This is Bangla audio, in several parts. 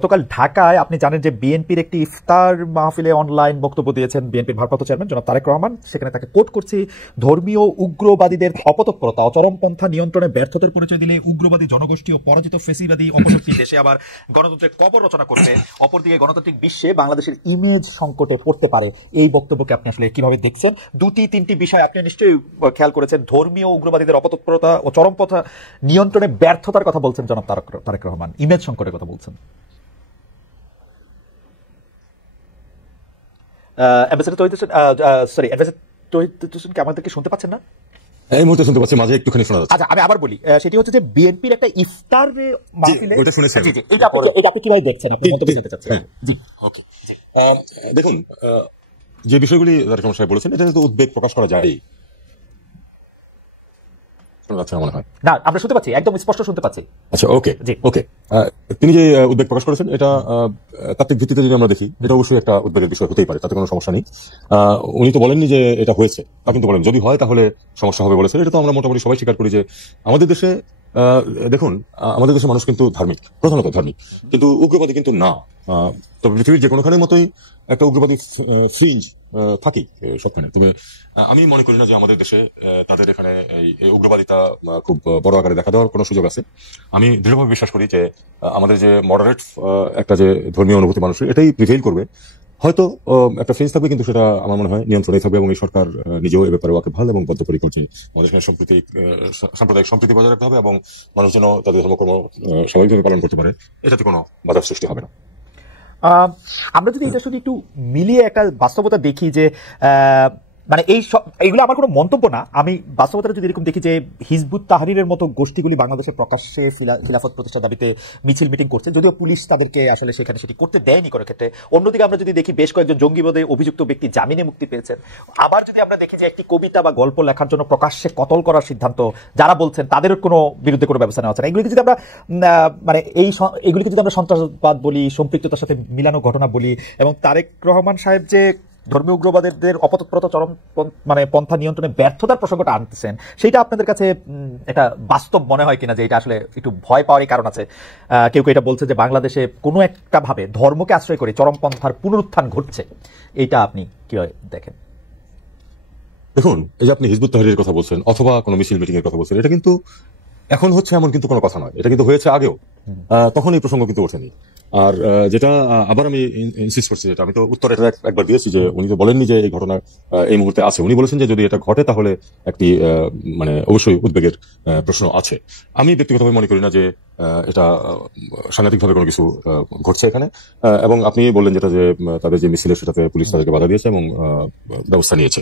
গতকাল ঢাকায় আপনি জানেন যে বিএনপির একটি ইফতার মাহফিলে অনলাইন বক্তব্য দিয়েছেন বিএনপির ভারপ্রাপ্ত চেয়ারম্যান জনাব তারেক রহমান। সেখানে তাকে কোট করছি, ধর্মীয় উগ্রবাদীদের অপতৎপরতা ও চরমপন্থা নিয়ন্ত্রণে ব্যর্থতার পরিচয় দিলে উগ্রবাদী জনগোষ্ঠী ও পরাজিত ফেসিবাদী অপশক্তি দেশে আবার গণতন্ত্রের কবর রচনা করবে, অপরদিকে গণতান্ত্রিক বিশ্বে বাংলাদেশের ইমেজ সংকটে পড়তে পারে। এই বক্তব্যকে আপনি আসলে কিভাবে দেখছেন? দুটি তিনটি বিষয় আপনি নিশ্চয়ই খেয়াল করেছেন। ধর্মীয় উগ্রবাদীদের অপতৎপরতা ও চরমপন্থা নিয়ন্ত্রণে ব্যর্থতার কথা বলছেন জনাব তারেক রহমান, ইমেজ সংকটের কথা বলছেন। আমাদেরকে শুনতে পাচ্ছেন না? এই মুহূর্তে শুনতে পাচ্ছি, মাঝে একটুখানি শোনা যাচ্ছে। আচ্ছা, আমি আবার বলি, সেটি হচ্ছে যে বিএনপির একটা ইফতার মাহফিলে, ওটা শুনেছেন, এটা আপনি কিভাবে দেখছেন? আপনি মন্তব্য দিতে চাচ্ছেন? জি, ওকে। দেখুন, যে বিষয়গুলি তারেক রহমান সাহেব বলেছেন, এটা তো উদ্বেগ প্রকাশ করা যায়। মনে হয় না, আমরা শুনতে পাচ্ছি, একদম স্পষ্ট শুনতে পাচ্ছি। আচ্ছা, ওকে ওকে। তিনি যে উদ্বেগ প্রকাশ করেছেন, এটা তাত্ত্বিক ভিত্তিতে যদি আমরা দেখি, এটা অবশ্যই একটা উদ্বেগের বিষয় হতেই পারে, তাতে কোনো সমস্যা নেই। উনি তো বলেননি যে এটা হয়েছে, তা কিন্তু বলেন যদি হয় তাহলে সমস্যা হবে বলেছেন। এটা তো আমরা মোটামুটি সবাই স্বীকার করি যে আমাদের দেশে, দেখুন, আমাদের দেশের মানুষ কিন্তু ধার্মিক, প্রধানত ধার্মিক, কিন্তু উগ্রবাদী কিন্তু না। তবে পৃথিবীর যে কোনোখানের মতোই একটা উগ্রবাদী ফ্রিঞ্জ থাকি সবখানে। তবে আমি মনে করি না যে আমাদের দেশে তাদের এখানে এই উগ্রবাদিতা খুব বড় আকারে দেখা দেওয়ার কোনো সুযোগ আছে। আমি দৃঢ়ভাবে বিশ্বাস করি যে আমাদের যে মডারেট একটা যে ধর্মীয় অনুভূতি মানুষের, এটাই প্রিভেইল করবে। হয়তো একটা ফ্রেঞ্জ থাকবে, কিন্তু সেটা আমার মনে হয় নিয়ন্ত্রণে থাকবে, এবং এই সরকার নিজেও এ ব্যাপারে ওয়াকিবহাল এবং বদ্ধপরিকর যে আমাদের এখানে সাম্প্রদায়িক সম্প্রীতি বজায় রাখতে হবে এবং মানুষ যেন তাদের ধর্মকর্ম স্বাভাবিকভাবে পালন করতে পারে, এটাতে কোনো বাধার সৃষ্টি হবে না। আমরা যদি এটা শুধু একটু মিলিয়ে একটা বাস্তবতা দেখি যে মানে এইগুলো আমার কোনো মন্তব্য না, আমি বাস্তবতাটা যদি এরকম দেখি যে হিজবুত তাহরিরের মতো গোষ্ঠীগুলি বাংলাদেশের প্রকাশ্যে খিলাফত প্রতিষ্ঠার দাবিতে মিছিল মিটিং করছে, যদিও পুলিশ তাদেরকে আসলে সেখানে সেটি করতে দেয়নি কোনো ক্ষেত্রে। অন্যদিকে আমরা যদি দেখি বেশ কয়েকজন জঙ্গিবাদে অভিযুক্ত ব্যক্তি জামিনে মুক্তি পেয়েছেন। আবার যদি আমরা দেখি যে একটি কবিতা বা গল্প লেখার জন্য প্রকাশ্যে কতল করার সিদ্ধান্ত যারা বলছেন তাদের কোনো বিরুদ্ধে কোনো ব্যবস্থা নেওয়া হচ্ছে না। এগুলিকে যদি আমরা মানে এগুলিকে যদি আমরা সন্ত্রাসবাদ বলি, সম্পৃক্ততার সাথে মিলানো ঘটনা বলি, এবং তারেক রহমান সাহেব যে ধর্মীয় উগ্রবাদের অপতৎপরতা চরম মানে পন্থা নিয়ন্ত্রণে ব্যর্থতার প্রসঙ্গটা আনতেছেন, সেটা আপনাদের কাছে এটা বাস্তব মনে হয় কিনা যে এটা আসলে একটু ভয় পাওয়ারই কারণ আছে? কেউ কেউ এটা বলছে যে বাংলাদেশে কোনো একটা ভাবে ধর্মকে আশ্রয় করে চরমপন্থার পুনরুত্থান ঘটছে, এইটা আপনি কিভাবে দেখেন? দেখুন, এই যে আপনি হিজবুত তাহরিরের কথা বলছেন অথবা কোনো মিছিল মিটিং এর কথা বলছেন, এটা কিন্তু এখন হচ্ছে এমন কিন্তু কোনো কথা নয়, এটা কিন্তু হয়েছে আগেও, তখন এই প্রসঙ্গ কিন্তু ওঠেনি। আর যেটা আবার আমি ইনসিস্ট করছি, যেটা আমি তো উত্তরে একবার দিয়েছি, যে উনি তো বলেননি যে এই ঘটনা এই মুহূর্তে আছে, উনি বলেছেন যে যদি এটা ঘটে তাহলে একটি মানে অবশ্যই উদ্বেগের প্রশ্ন আছে। আমি ব্যক্তিগতভাবে মনে করি না যে এটা সাংঘাতিকভাবে কোনো কিছু ঘটছে এখানে। এবং আপনি বললেন যেটা, যে তাদের যে মিছিল সেটাতে পুলিশ তাদেরকে বাধা দিয়েছে এবং ব্যবস্থা নিয়েছে,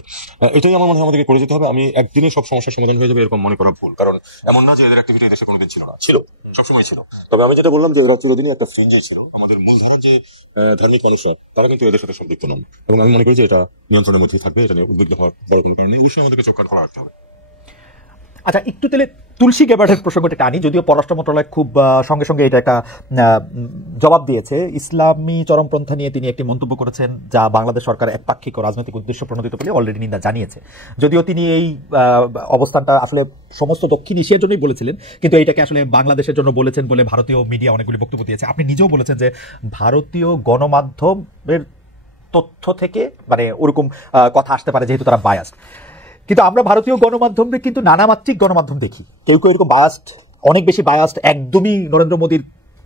এটাই আমার মনে হয় আমাদেরকে করে যেতে হবে। আমি একদিনে সব সমস্যার সমাধান হয়ে যাবে এরকম মনে করা ভুল, কারণ এমন না যে এদের অ্যাক্টিভিটি দেশে কোনোদিন ছিল না, ছিল, সবসময় ছিল। তবে আমি যেটা বললাম যে এরা চিরদিনই একটা ফ্রিঞ্জে ছিল, আমাদের মূলধারার যে ধার্মিক মানুষরা তারা কিন্তু এদের সাথে সম্পৃক্ত নন, এবং আমি মনে করি যে এটা নিয়ন্ত্রণের মধ্যেই থাকবে। এটা নিয়ে উদ্বিগ্ন হওয়ার বড় কোনো কারণে অবশ্যই আমাদেরকে চোখ কান খোলা রাখতে হবে। আচ্ছা, একটু তাহলে তুলসী গ্যাবার্ডের প্রসঙ্গটা টানি, যদিও পররাষ্ট্র মন্ত্রণালয় খুব সঙ্গে সঙ্গে এটা একটা জবাব দিয়েছে। ইসলামী চরমপন্থা নিয়ে তিনি একটি মন্তব্য করেছেন যা বাংলাদেশ সরকার একপাক্ষিক ও রাজনৈতিক উদ্দেশ্য প্রণোদিত বলে অলরেডি নিন্দা জানিয়েছে। যদিও তিনি এই অবস্থানটা আসলে সমস্ত দক্ষিণ এশিয়ার জন্যই বলেছিলেন, কিন্তু এইটাকে আসলে বাংলাদেশের জন্য বলেছেন বলে ভারতীয় মিডিয়া অনেকগুলি বক্তব্য দিয়েছে। আপনি নিজেও বলেছেন যে ভারতীয় গণমাধ্যমের তথ্য থেকে মানে ওরকম কথা আসতে পারে যেহেতু তারা বায়াসড। কিন্তু আমরা ভারতীয় গণমাধ্যমে কিন্তু নানামাত্রিক গণমাধ্যম দেখি, কেউ কেউ এরকম বায়াসড, অনেক বেশি বায়াসড, একদমই নরেন্দ্র মোদীর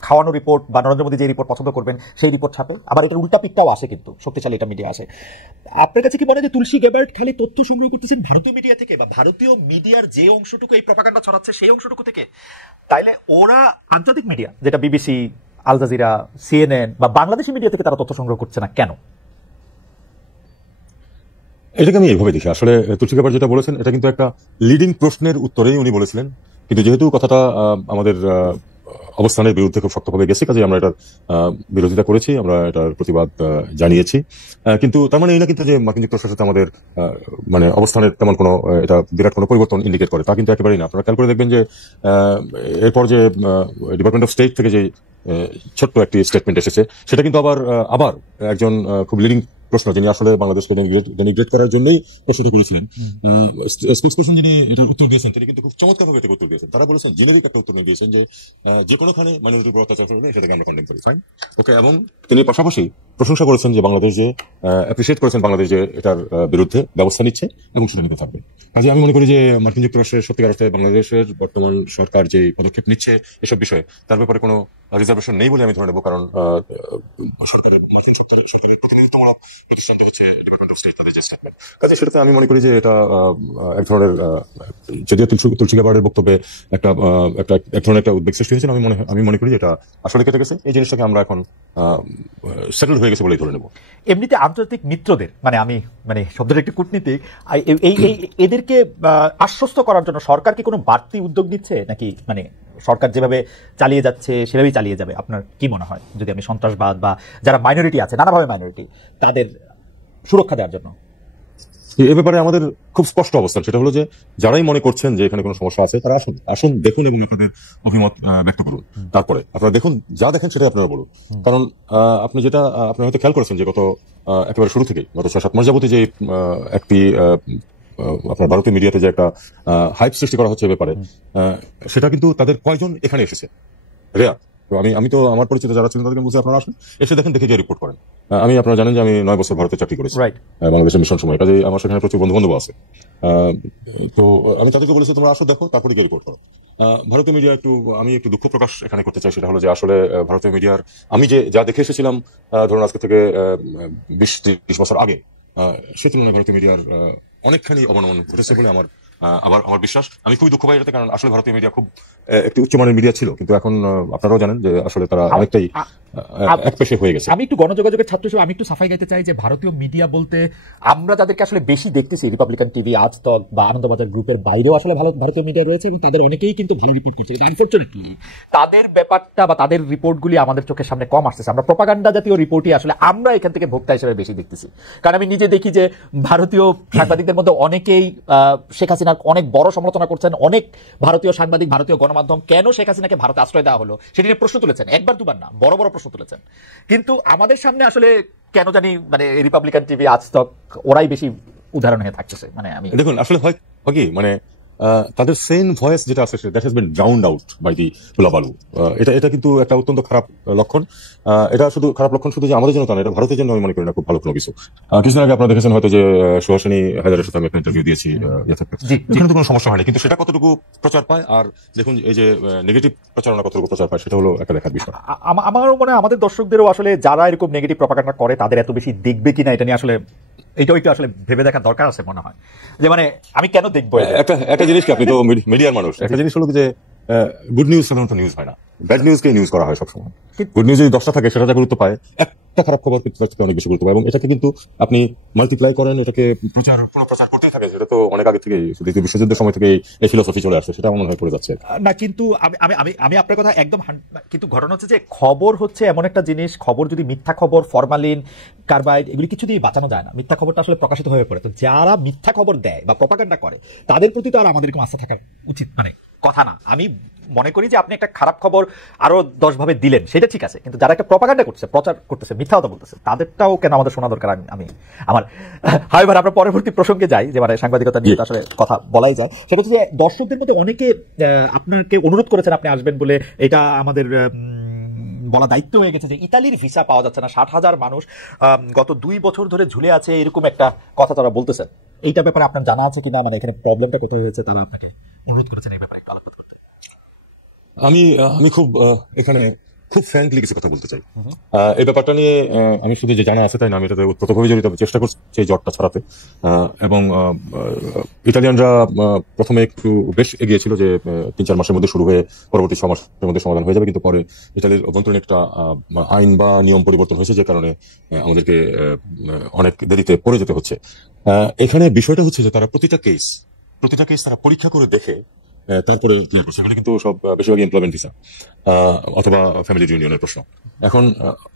খাওয়ানো রিপোর্ট বা নরেন্দ্র মোদী যে রিপোর্ট পছন্দ করবেন সেই রিপোর্ট ছাপে, আবার এটার উল্টা পিকটাও আসে, কিন্তু শক্তিশালী এটা মিডিয়া আসে। আপনার কাছে কি মনে হয় যে তুলসী গ্যাবার্ড খালি তথ্য সংগ্রহ করতেছেন ভারতীয় মিডিয়া থেকে, বা ভারতীয় মিডিয়ার যে অংশটুকু এই প্রপাগান্ডা ছড়াচ্ছে সেই অংশটুকু থেকে? তাইলে ওরা আন্তর্জাতিক মিডিয়া যেটা বিবিসি, আল জাজিরা, সিএনএন বা বাংলাদেশি মিডিয়া থেকে তারা তথ্য সংগ্রহ করছে না কেন? এটাকে আমি এইভাবে দেখি, আসলে তুলসী গ্যাবার্ড যেটা বলেছেন এটা কিন্তু একটা লিডিং প্রশ্নের উত্তরেই উনি বলেছিলেন, কিন্তু যেহেতু কথাটা আমাদের অবস্থানের বিরুদ্ধে খুব শক্তভাবে গেছে, কাজে আমরা এটার বিরোধিতা করেছি, আমরা এটার প্রতিবাদ জানিয়েছি। কিন্তু তার মানে এই না কিন্তু যে মার্কিন যুক্তরাষ্ট্রের সাথে আমাদের মানে অবস্থানের তেমন কোনো এটা বিরাট কোনো পরিবর্তন ইন্ডিকেট করে, তা কিন্তু একেবারেই না। আপনারা খেয়াল করে দেখবেন যে এরপর যে ডিপার্টমেন্ট অফ স্টেট থেকে যে ছোট্ট একটি স্টেটমেন্ট এসেছে, সেটা কিন্তু আবার একজন খুব লিডিং প্রশ্ন, যিনি আসলে বাংলাদেশকে ডেনিগ্রেট করার জন্যই প্রশ্নটা করেছিলেন, স্পোক্সপারসন যিনি এটার উত্তর দিয়েছেন তিনি কিন্তু খুব চমৎকারভাবে এটাকে উত্তর দিয়েছেন। তারা বলেছেন, জেনেরিক একটা উত্তর দিয়েছেন যে যে কোনোখানে মাইনরিটির উপর অত্যাচার হলে সেটাকে আমরা কন্ডেম করি, ফাইন, ওকে। এবং তিনি পাশাপাশি প্রশংসা করেছেন যে বাংলাদেশ যে অ্যাপ্রিসিয়েট করেছেন বাংলাদেশ যে এটার বিরুদ্ধে ব্যবস্থা নিচ্ছে এবং সেটা নিতে থাকবে। কাজে আমি মনে করি যে মার্কিন যুক্তরাষ্ট্রের সত্যিকার অর্থে বাংলাদেশের বর্তমান সরকার যে পদক্ষেপ নিচ্ছে এসব বিষয়ে তার ব্যাপারে কোনো রিজার্ভেশন নেই বলে আমি ধরে নেব, কারণ মার্কিন সরকারের প্রতিনিধিত্বমূলক প্রতিষ্ঠানটা হচ্ছে ডিপার্টমেন্ট অফ স্টেট, তাদের যে স্টেটমেন্ট। কাজে সেটাতে আমি মনে করি যে এটা এক ধরনের, যদিও তুলসী গ্যাবার্ডের বক্তব্যে এক ধরনের একটা উদ্বেগ সৃষ্টি হয়েছিল, আমি মনে করি যে এটা আসলে কেটে গেছে। এই জিনিসটাকে আমরা এখন সেটেল হয়ে গেছে বলেই ধরে নেব। এমনিতে আন্তর্জাতিক মিত্রদের মানে শব্দটা একটু কূটনীতিক, এদেরকে আশ্বস্ত করার জন্য সরকার কি কোনো বাড়তি উদ্যোগ নিচ্ছে, নাকি মানে সরকার যেভাবে চালিয়ে যাচ্ছে সেভাবেই চালিয়ে যাবে? আপনার কি মনে হয়, যদি আমি সন্ত্রাসবাদ বা যারা মাইনরিটি আছে, নানাভাবে মাইনরিটি, তাদের সুরক্ষা দেওয়ার জন্য? এ ব্যাপারে আমাদের খুব স্পষ্ট অবস্থান, সেটা হলো যে যারাই মনে করছেন যে এখানে কোনো সমস্যা আছে তারা আসুন দেখুন এবং আপনাদের অভিমত ব্যক্ত করুন। তারপরে আপনারা দেখুন, যা দেখেন সেটাই আপনারা বলুন। কারণ আপনি হয়তো খেয়াল করেছেন যে গত একেবারে শুরু থেকে গত 6-7 মাস যাবতীয় যে একটি আপনার ভারতীয় মিডিয়াতে যে একটা হাইপ সৃষ্টি করা হচ্ছে ব্যাপারে, সেটা কিন্তু তাদের কয়জন এখানে এসেছে রেয়ার। তো আমি তো আমার পরিচিত যারা ছিলেন তাদেরকে বলছি, আপনারা আসুন, এসে দেখেন, দেখে গিয়ে রিপোর্ট করেন। আপনারা জানেন যে আমি 9 বছর ভারতে চাকরি করেছি, বাংলাদেশের মিশন সময়। কাজে আমার সেখানে প্রচুর বন্ধু বান্ধব আছে। তো আমি তাদেরকে বলেছি, তোমরা আসো, দেখো, তারপরে গিয়ে রিপোর্ট করো। ভারতীয় মিডিয়া আমি একটু দুঃখ প্রকাশ এখানে করতে চাই, সেটা হলো যে আসলে ভারতীয় মিডিয়ার আমি যা দেখে এসেছিলাম ধরুন আজকে থেকে 20-30 বছর আগে, সে তুলনায় ভারতীয় মিডিয়ার অনেকখানি অবনমন ঘটেছে বলে আমার বিশ্বাস। আমি খুবই দুঃখ পাই এটাতে, কারণ আসলে ভারতীয় মিডিয়া খুব একটি উচ্চমানের মিডিয়া ছিল, কিন্তু এখন আপনারাও জানেন যে আসলে তারা অনেকটাই একপেশে হয়ে গেছে। আমি একটু গণযোগাযোগের ছাত্র হিসেবে আমি একটু সাফাই গাইতে চাই যে ভারতীয় মিডিয়া বলতে আমরা যাদেরকে আসলে বেশি দেখতেছি, রিপাবলিকান টিভি, আজতক বা আনন্দবাজার গ্রুপের বাইরেও আসলে ভারতীয় মিডিয়া রয়েছে এবং তাদের অনেকেই কিন্তু ভালো রিপোর্ট করছে। আনফরচুনেটলি তাদের ব্যাপারটা বা তাদের রিপোর্টগুলি আমাদের চোখের সামনে কম আসতেছে। আমরা প্রপাগান্ডা জাতীয় রিপোর্টই আসলে আমরা এখান থেকে ভোক্তা হিসেবে বেশি দেখতেছি। কারণ আমি নিজে দেখি যে ভারতীয় সাংবাদিকদের মধ্যে অনেকেই শেখ হাসিনার অনেক বড় সমালোচনা করছেন। অনেক ভারতীয় সাংবাদিক, ভারতীয় গণমাধ্যম কেন শেখ হাসিনাকে ভারতে আশ্রয় দেওয়া হলো সেটি নিয়ে প্রশ্ন তুলেছেন, একবার দুবার না, বড় বড় প্রশ্ন তুলেছেন। কিন্তু আমাদের সামনে আসলে কেন জানি মানে রিপাবলিকান টিভি, আজতক ওরাই বেশি উদাহরণ হয়ে থাকতেছে। মানে আমি দেখুন, আসলে হয় কি, মানে তাদের সেন ভয়েস যেটা আছে that has been drowned out by the hullabaloo. এটা কিন্তু একটা অত্যন্ত খারাপ লক্ষণ। এটা শুধু খারাপ লক্ষণ শুধু যে আমাদের জন্য তা না, এটা ভারতের জন্য আমি মনে করি না খুব ভালো কোনো কিছু। কিছুদিন আগে আপনারা দেখেছেন হয়তো যে সুহাসিনী হায়দারের সাথে আমি একটা ইন্টারভিউ দিয়েছি, এখানে তো কোনো সমস্যা হয়নি, কিন্তু সেটা কতটুকু প্রচার পায় আর দেখুন এই যে নেগেটিভ প্রচারণা কতটুকু প্রচার পায়, সেটা হলো একটা দেখার বিষয়। আমারও মনে হয় আমাদের দর্শকদেরও আসলে যারা এরকম নেগেটিভ প্রপাগান্ডা করে তাদের এত বেশি দেখবে কিনা এটা নিয়ে আসলে এটাও একটু আসলে ভেবে দেখার দরকার আছে মনে হয়। যে মানে আমি কেন দেখবো একটা জিনিস কি, আপনি তো মিডিয়ার মানুষ, একটা জিনিস হলো যে গুড নিউজ সাধারণত নিউজ হয় না, ব্যাড নিউজকে নিউজ করা হয় সবসময়। গুড নিউজ যদি 10টা থাকে সেটা যা গুরুত্ব পায়, একটা খারাপ খবর কিন্তু তার থেকে অনেক বেশি গুরুত্ব পায়, এবং এটাকে কিন্তু আপনি মাল্টিপ্লাই করেন, এটাকে প্রচার করতেই থাকে। সেটা তো অনেক আগে থেকে, দ্বিতীয় বিশ্বযুদ্ধের সময় থেকে এই ফিলোসফি চলে আসছে, সেটা মনে হয় পড়ে যাচ্ছে না। কিন্তু আমি আপনার কথা একদম, কিন্তু ঘটনা হচ্ছে যে খবর হচ্ছে এমন একটা জিনিস, খবর যদি মিথ্যা খবর, ফরমালিন, কার্বাইড, এগুলি কিছু দিয়ে বাঁচানো যায় না। মিথ্যা খবরটা আসলে প্রকাশিত হয়ে পড়ে। তো যারা মিথ্যা খবর দেয় বা প্রপাগান্ডা করে তাদের প্রতি তো আর আমাদের এরকম আস্থা থাকা উচিত মানে কথা না। আমি মনে করি যে আপনি একটা খারাপ খবর আরো 10 ভাবে দিলেন, সেটা ঠিক আছে, কিন্তু যারা একটা প্রপাগান্ডা করছে, প্রচার করতেছে, মিথ্যা কথা বলতেছে, তাদেরটাও কেন আমাদের শোনা দরকার? হাইবার আমরা পরবর্তী প্রসঙ্গে যাই, যে মানে সাংবাদিকতা নিয়ে আসলে কথা বলাই যায়। সেটা হচ্ছে যে দর্শকদের মধ্যে অনেকে আপনাকে অনুরোধ করেছেন আপনি আসবেন বলে, এটা আমাদের বলা দায়িত্ব হয়ে গেছে যে ইতালির ভিসা পাওয়া যাচ্ছে না, 60,000 মানুষ গত 2 বছর ধরে ঝুলে আছে, এরকম একটা কথা তারা বলতেছেন। এইটা ব্যাপারে আপনার জানা আছে কিনা, মানে এখানে প্রবলেমটা কোথায় হয়েছে, তারা আপনাকে অনুরোধ করেছেন এই ব্যাপারে একটু আলোচনা করতে? আমি এখানে খুব ফ্র্যাঙ্কলি কিছু কথা বলতে চাই। এই ব্যাপারটা নিয়ে আমি শুধু যে জানা আছে তাই না, আমি এটাতে প্রত্যক্ষভাবে জড়িত, চেষ্টা করছি এই জটটা ছড়াতে। এবং ইতালিয়ানরা প্রথমে একটু বেশ এগিয়েছিল যে 3-4 মাসের মধ্যে শুরু হয়ে পরবর্তী 6 মাসের মধ্যে সমাধান হয়ে যাবে, কিন্তু পরে ইতালির অভ্যন্তরীণ একটা আইন বা নিয়ম পরিবর্তন হয়েছে, যে কারণে আমাদেরকে অনেক দেরিতে পড়ে যেতে হচ্ছে। এখানে বিষয়টা হচ্ছে যে তারা প্রতিটা কেস তারা পরীক্ষা করে দেখে তারপরে সেখানে কিন্তু সব বেশিরভাগ এমপ্লয়মেন্ট ভিসা অথবা ফ্যামিলি ইউনিয়নের প্রশ্ন। এখন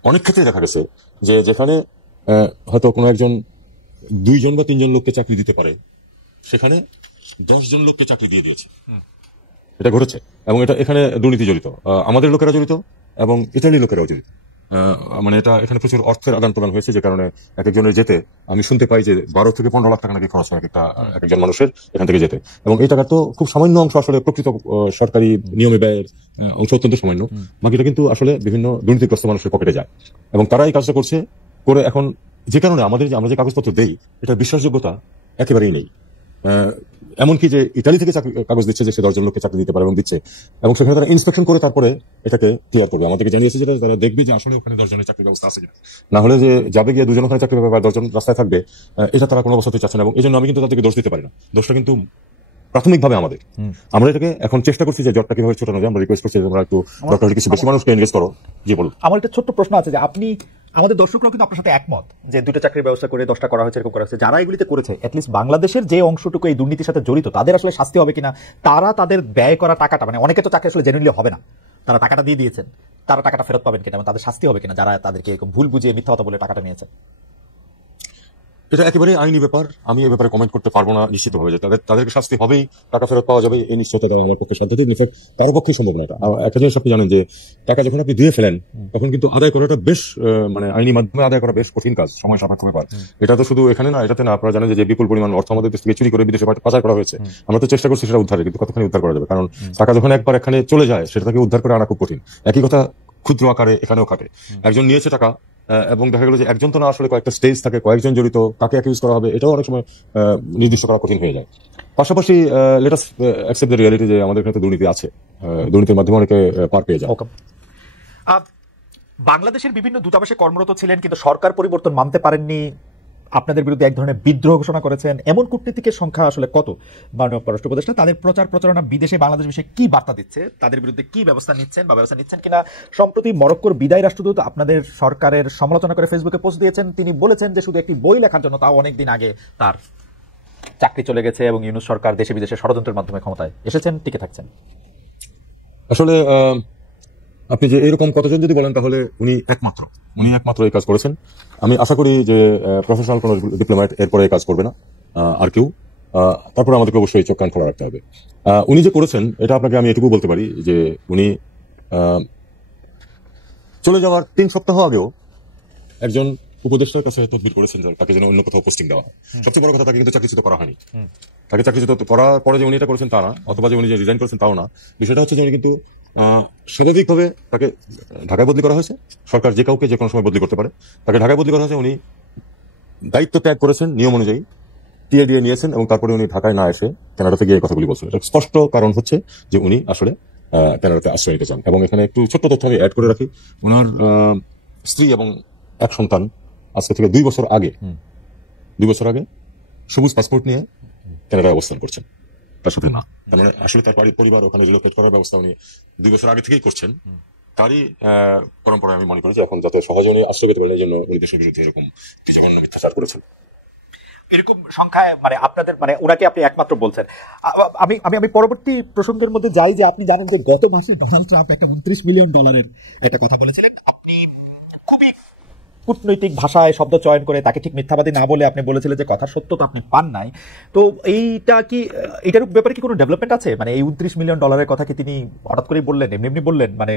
অনেক ক্ষেত্রে দেখা গেছে যে যেখানে হয়তো কোনো একজন 2 জন বা 3 জন লোককে চাকরি দিতে পারে, সেখানে 10 জন লোককে চাকরি দিয়ে দিয়েছে। এটা ঘটেছে এবং এখানে দুর্নীতি জড়িত, আমাদের লোকেরা জড়িত এবং ইতালির লোকেরাও জড়িত। মানে এটা এখানে প্রচুর অর্থের আদান প্রদান হয়েছে, যে কারণে এক একজনের যেতে আমি শুনতে পাই যে 12 থেকে 15 লাখ টাকা নাকি খরচ হয় এক একজন মানুষের এখান থেকে যেতে, এবং এই টাকা তো খুব সামান্য অংশ আসলে প্রকৃত সরকারি নিয়মে ব্যয়ের অংশ অত্যন্ত সামান্য, বাকিটা কিন্তু আসলে বিভিন্ন দুর্নীতিগ্রস্ত মানুষের পকেটে যায়, এবং তারা এই কাজটা করে এখন যে কারণে আমরা যে কাগজপত্র দেই এটার বিশ্বাসযোগ্যতা একেবারেই নেই। এমনকি যে ইতালি থেকে কাগজ দিচ্ছে যে সে 10 জন লোককে চাকরি দিতে পারে এবং দিচ্ছে, এবং সেখানে তারা ইন্সপেকশন করে তারপরে এটাকে ক্লিয়ার করবে। আমাদেরকে জানিয়েছে যেটা তারা দেখবে যে আসলে ওখানে 10 জনের চাকরির ব্যবস্থা আছে কিনা, না হলে যে যাবে গিয়ে 2 জন ওখানে চাকরি পাবে বা 10 জন রাস্তায় থাকবে, এটা তারা কোনো অবস্থাতেই চাচ্ছে না, এবং এই জন্য আমি কিন্তু তাদেরকে দোষ দিতে পারি না। দোষটা কিন্তু প্রাথমিকভাবে আমরা এটাকে এখন চেষ্টা করছি যে জটটা কিভাবে ছোটানো যায়। আমরা রিকোয়েস্ট করছি যে তোমরা একটু দরকার কিছু বেশি মানুষকে এনগেজ করো। জি বলুন। আমার একটা ছোট্ট প্রশ্ন আছে যে আপনি আমাদের দর্শকরাও কিন্তু আপনার সাথে একমত যে 2টা চাকরির ব্যবস্থা করে 10টা করা হয়েছে, এরকম করা হয়েছে। যারা এগুলিতে করেছে অ্যাটলিস্ট বাংলাদেশের যে অংশটুকু এই দুর্নীতির সাথে জড়িত তাদের আসলে শাস্তি হবে কিনা, তারা তাদের ব্যয় করা টাকাটা, মানে অনেকে তো চাকরি আসলে জেনুইনলি হবে না, তারা টাকাটা দিয়ে দিয়েছেন, তারা টাকাটা ফেরত পাবেন কিনা, তাদের শাস্তি হবে কিনা যারা তাদেরকে এরকম ভুল বুঝিয়ে মিথ্যা কথা বলে টাকাটা নিয়েছেন? এটা একেবারে আইনি ব্যাপার, আমি এই ব্যাপারে কমেন্ট করতে পারবো না নিশ্চিতভাবে। যে তাদেরকে শাস্তি হবেই, টাকা ফেরত পাওয়া যাবে এই নিশ্চয়তা দেওয়া আমার পক্ষে সাধ্য, ইনফ্যাক্ট কারো পক্ষেই সম্ভব না। একটা জিনিস আপনি জানেন যে টাকা যখন আপনি দিয়ে ফেলেন তখন কিন্তু আদায় করাটা বেশ মানে আইনি মাধ্যমে আদায় করা বেশ কঠিন কাজ, সময় সাপেক্ষ ব্যাপার। এটা তো শুধু এখানে না, এটাতে না, আপনারা জানেন যে বিপুল পরিমাণ অর্থ আমাদের দেশ থেকে চুরি করে বিদেশে পাচার করা হয়েছে। আমরা তো চেষ্টা করছি সেটা উদ্ধারে, কিন্তু কতখানি উদ্ধার করা যাবে, কারণ টাকা যখন একবার এখানে চলে যায় সেটাকে উদ্ধার করে আনা খুব কঠিন। একই কথা ক্ষুদ্র আকারে এখানেও খাটে। একজন নিয়েছে টাকা এবং দেখা গেল যে একজন তো না, আসলে কয়েকটা স্টেজ থাকে, কয়েকজন জড়িত, তাকে অ্যাকিউজ করা হবে, এটাও অনেক সময় নির্দিষ্ট করা কঠিন হয়ে যায়। পাশাপাশি let us accept the reality যে আমাদের এখানে দুর্নীতি আছে, দুর্নীতির মাধ্যমে অনেকে পার পেয়ে যায়। বাংলাদেশের বিভিন্ন দূতাবাসে কর্মরত ছিলেন কিন্তু সরকার পরিবর্তন মানতে পারেননি, আপনাদের বিরুদ্ধে এক ধরনের বিদ্রোহ ঘোষণা করেছেন, এমন কূটনীতিকের সংখ্যা আসলে কত? মাননীয় পররাষ্ট্র উপদেষ্টা তাদের প্রচার প্রচারণা বিদেশে বাংলাদেশ বিষয়ে কি বার্তা দিচ্ছে, তাদের বিরুদ্ধে কি ব্যবস্থা নিচ্ছেন বা ব্যবস্থা নিচ্ছেন কিনা? সম্প্রতি মরক্কোর বিদায় রাষ্ট্রদূত আপনাদের সরকারের সমালোচনা করে ফেসবুকে পোস্ট দিয়েছেন। তিনি বলেছেন যে শুধু একটি বই লেখার জন্য, তাও অনেকদিন আগে, তার চাকরি চলে গেছে এবং ইউনূস সরকার দেশে বিদেশে ষড়যন্ত্রের মাধ্যমে ক্ষমতায় এসেছেন, টিকে থাকছেন। আসলে আপনি যে এরকম কতজন যদি বলেন তাহলে উনি একমাত্র এই কাজ করেছেন। আমি আশা করি যে প্রফেশনাল কোন ডিপ্লোম্যাট এরপরে এই কাজ করবে না আর কেউ। তারপরে আমাদেরকে অবশ্যই চোখ কান খোলা রাখতে হবে। উনি যে করেছেন এটা আপনাকে আমি এটুকু বলতে পারি যে উনি চলে যাওয়ার 3 সপ্তাহ আগেও একজন উপদেষ্টার কাছে তদবির করেছেন তাকে যেন অন্য কোথাও পোস্টিং দেওয়া হয়। সবচেয়ে বড় কথা, তাকে কিন্তু চাকরিচ্যুত করা হয়নি। তাকে চাকরিচ্যুত করার পরে যে উনি এটা করেছেন তা না, অথবা যে উনি যে রিজাইন করেছেন তাও না। বিষয়টা হচ্ছে যে উনি কিন্তু স্বাভাবিকভাবে তাকে ঢাকায় বদলি করা হয়েছে। সরকার যে কাউকে যে কোনো সময় বদলি করতে পারে, তাকে ঢাকায় বদলি করা হয়েছে। উনি দায়িত্ব ত্যাগ করেছেন নিয়ম অনুযায়ী, টিএ দিয়ে নিয়েছেন, এবং তারপরে উনি ঢাকায় না এসে কানাডাতে গিয়ে কথাগুলি বলছেন। এটা স্পষ্ট কারণ হচ্ছে যে উনি আসলে কানাডাতে আশ্রয় নিতে চান। এবং এখানে একটু ছোট্ট তথ্য আমি অ্যাড করে রাখি, ওনার স্ত্রী এবং এক সন্তান আজকে থেকে 2 বছর আগে সবুজ পাসপোর্ট নিয়ে কানাডায় অবস্থান করছেন, তার সাথে না। তার মানে আসলে তার পরিবার ওখানে রিলোকেট করার ব্যবস্থা উনি 2 বছর আগে থেকেই করছেন। তারই পরম্পরায় আমি মনে করি যে এখন যাতে সহজে উনি আশ্রয় পেতে পারেন, এই জন্য উনি দেশের বিরুদ্ধে এরকম জঘন্য মিথ্যাচার করেছেন। এরকম সংখ্যায় মানে আপনাদের মানে ওনাকে আপনি একমাত্র বলছেন। আমি আমি আমি পরবর্তী প্রসঙ্গের মধ্যে যাই যে আপনি জানেন যে গত মাসে ডোনাল্ড ট্রাম্প একটা $29 মিলিয়ন একটা কথা বলেছিলেন। আপনি খুবই কূটনৈতিক ভাষায় শব্দ চয়ন করে তাকে ঠিক মিথ্যাবাদী না বলে আপনি বলেছিলেন যে কথার সত্যতা আপনি পান নাই। তো এইটার ব্যাপারে কি কোনো ডেভেলপমেন্ট আছে? মানে এই $29 মিলিয়ন কথা কি তিনি হঠাৎ করেই বললেন, এমনি বললেন? মানে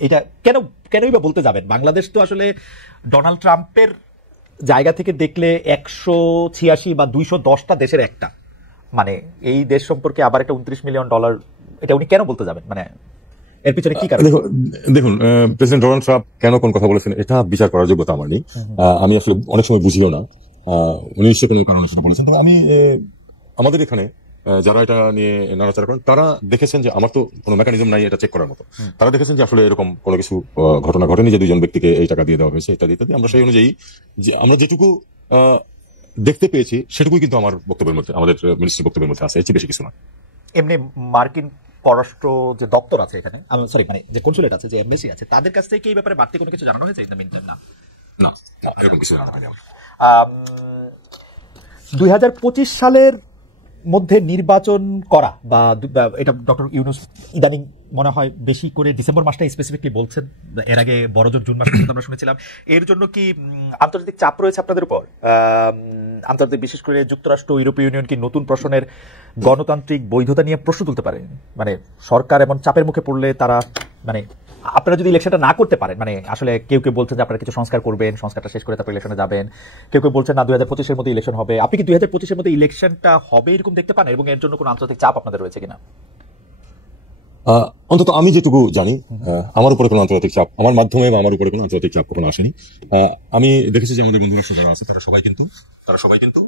এটা কেনই বা বলতে যাবেন? বাংলাদেশ তো আসলে ডোনাল্ড ট্রাম্পের জায়গা থেকে দেখলে 186 বা 210টা দেশের একটা, মানে এই দেশ সম্পর্কে আবার একটা $29 মিলিয়ন, এটা উনি কেন বলতে যাবেন? মানে এর পিছনে কি কারণ? দেখুন, প্রেসিডেন্ট ডোনাল্ড ট্রাম্প কেন কোন কথা বলেছেন এটা বিচার করার যোগ্যতা আমার নেই। আমি আসলে অনেক সময় বুঝিও না উনি নিশ্চয়ই কোনো কারণে সেটা বলেছেন। তবে আমি আমাদের এখানে যারা এটা নিয়ে নাড়াচাড়া করেন তারা দেখেছেন যে আমার তো কোনো মেকানিজম নাই এটা চেক করার মতো। তারা দেখেছেন যে আসলে এরকম কোনো কিছু ঘটনা ঘটেনি যে 2 জন ব্যক্তিকে এই টাকা দিয়ে দেওয়া হয়েছে ইত্যাদি ইত্যাদি। আমরা সেই অনুযায়ী যে আমরা যেটুকু দেখতে পেয়েছি সেটুকুই কিন্তু আমার বক্তব্যের মধ্যে, আমাদের মিনিস্ট্রির বক্তব্যের মধ্যে আছে, এর চেয়ে বেশি কিছু না। এমনি মার্কিন পররাষ্ট্র যে দপ্তর আছে এখানে, সরি মানে যে কনসুলেট আছে, যে এমবাসি আছে, তাদের কাছ থেকে এই ব্যাপারে বাড়তি কোনো কিছু জানানো হয়েছে? ইন দ্য মিন টাইম না, এরকম কিছু জানানো হয়নি। 2025 সালের মধ্যে নির্বাচন করা বা এটা ডক্টর ইউনূস ইদানিং মনে হয় বেশি করে ডিসেম্বর মাসটাই স্পেসিফিকলি বলছেন, এর আগে বড়জোর জুন মাস পর্যন্ত আমরা শুনেছিলাম। এর জন্য কি আন্তর্জাতিক চাপ রয়েছে আপনাদের উপর? আন্তর্জাতিক বিশেষ করে যুক্তরাষ্ট্র, ইউরোপীয় ইউনিয়ন কি নতুন প্রশ্নের গণতান্ত্রিক বৈধতা নিয়ে প্রশ্ন তুলতে পারে? মানে সরকার এমন চাপের মুখে পড়লে তারা মানে আপনারা যদি ইলেকশনটা না করতে পারেন, মানে আসলে কেউ কেউ বলছেন যে আপনারা কিছু সংস্কার করবেন, সংস্কারটা শেষ করে তারপর ইলেকশনে যাবেন, কেউ কেউ বলছেন না 2025-এর মধ্যে ইলেকশন হবে, আপনি কি 2025-এর মধ্যে ইলেকশনটা হবে এরকম দেখতে পান, এবং এর জন্য কোনো আন্তর্জাতিক চাপ আপনাদের রয়েছে কিনা? অন্তত আমি যেটুকু জানি, আমার উপরে কোনো আন্তর্জাতিক চাপ, আমার মাধ্যমে বা আমার উপরে কোনো আন্তর্জাতিক চাপ কখনো আসেনি। আমি দেখেছি যে আমাদের বন্ধু রাষ্ট্র যারা আছে তারা সবাই কিন্তু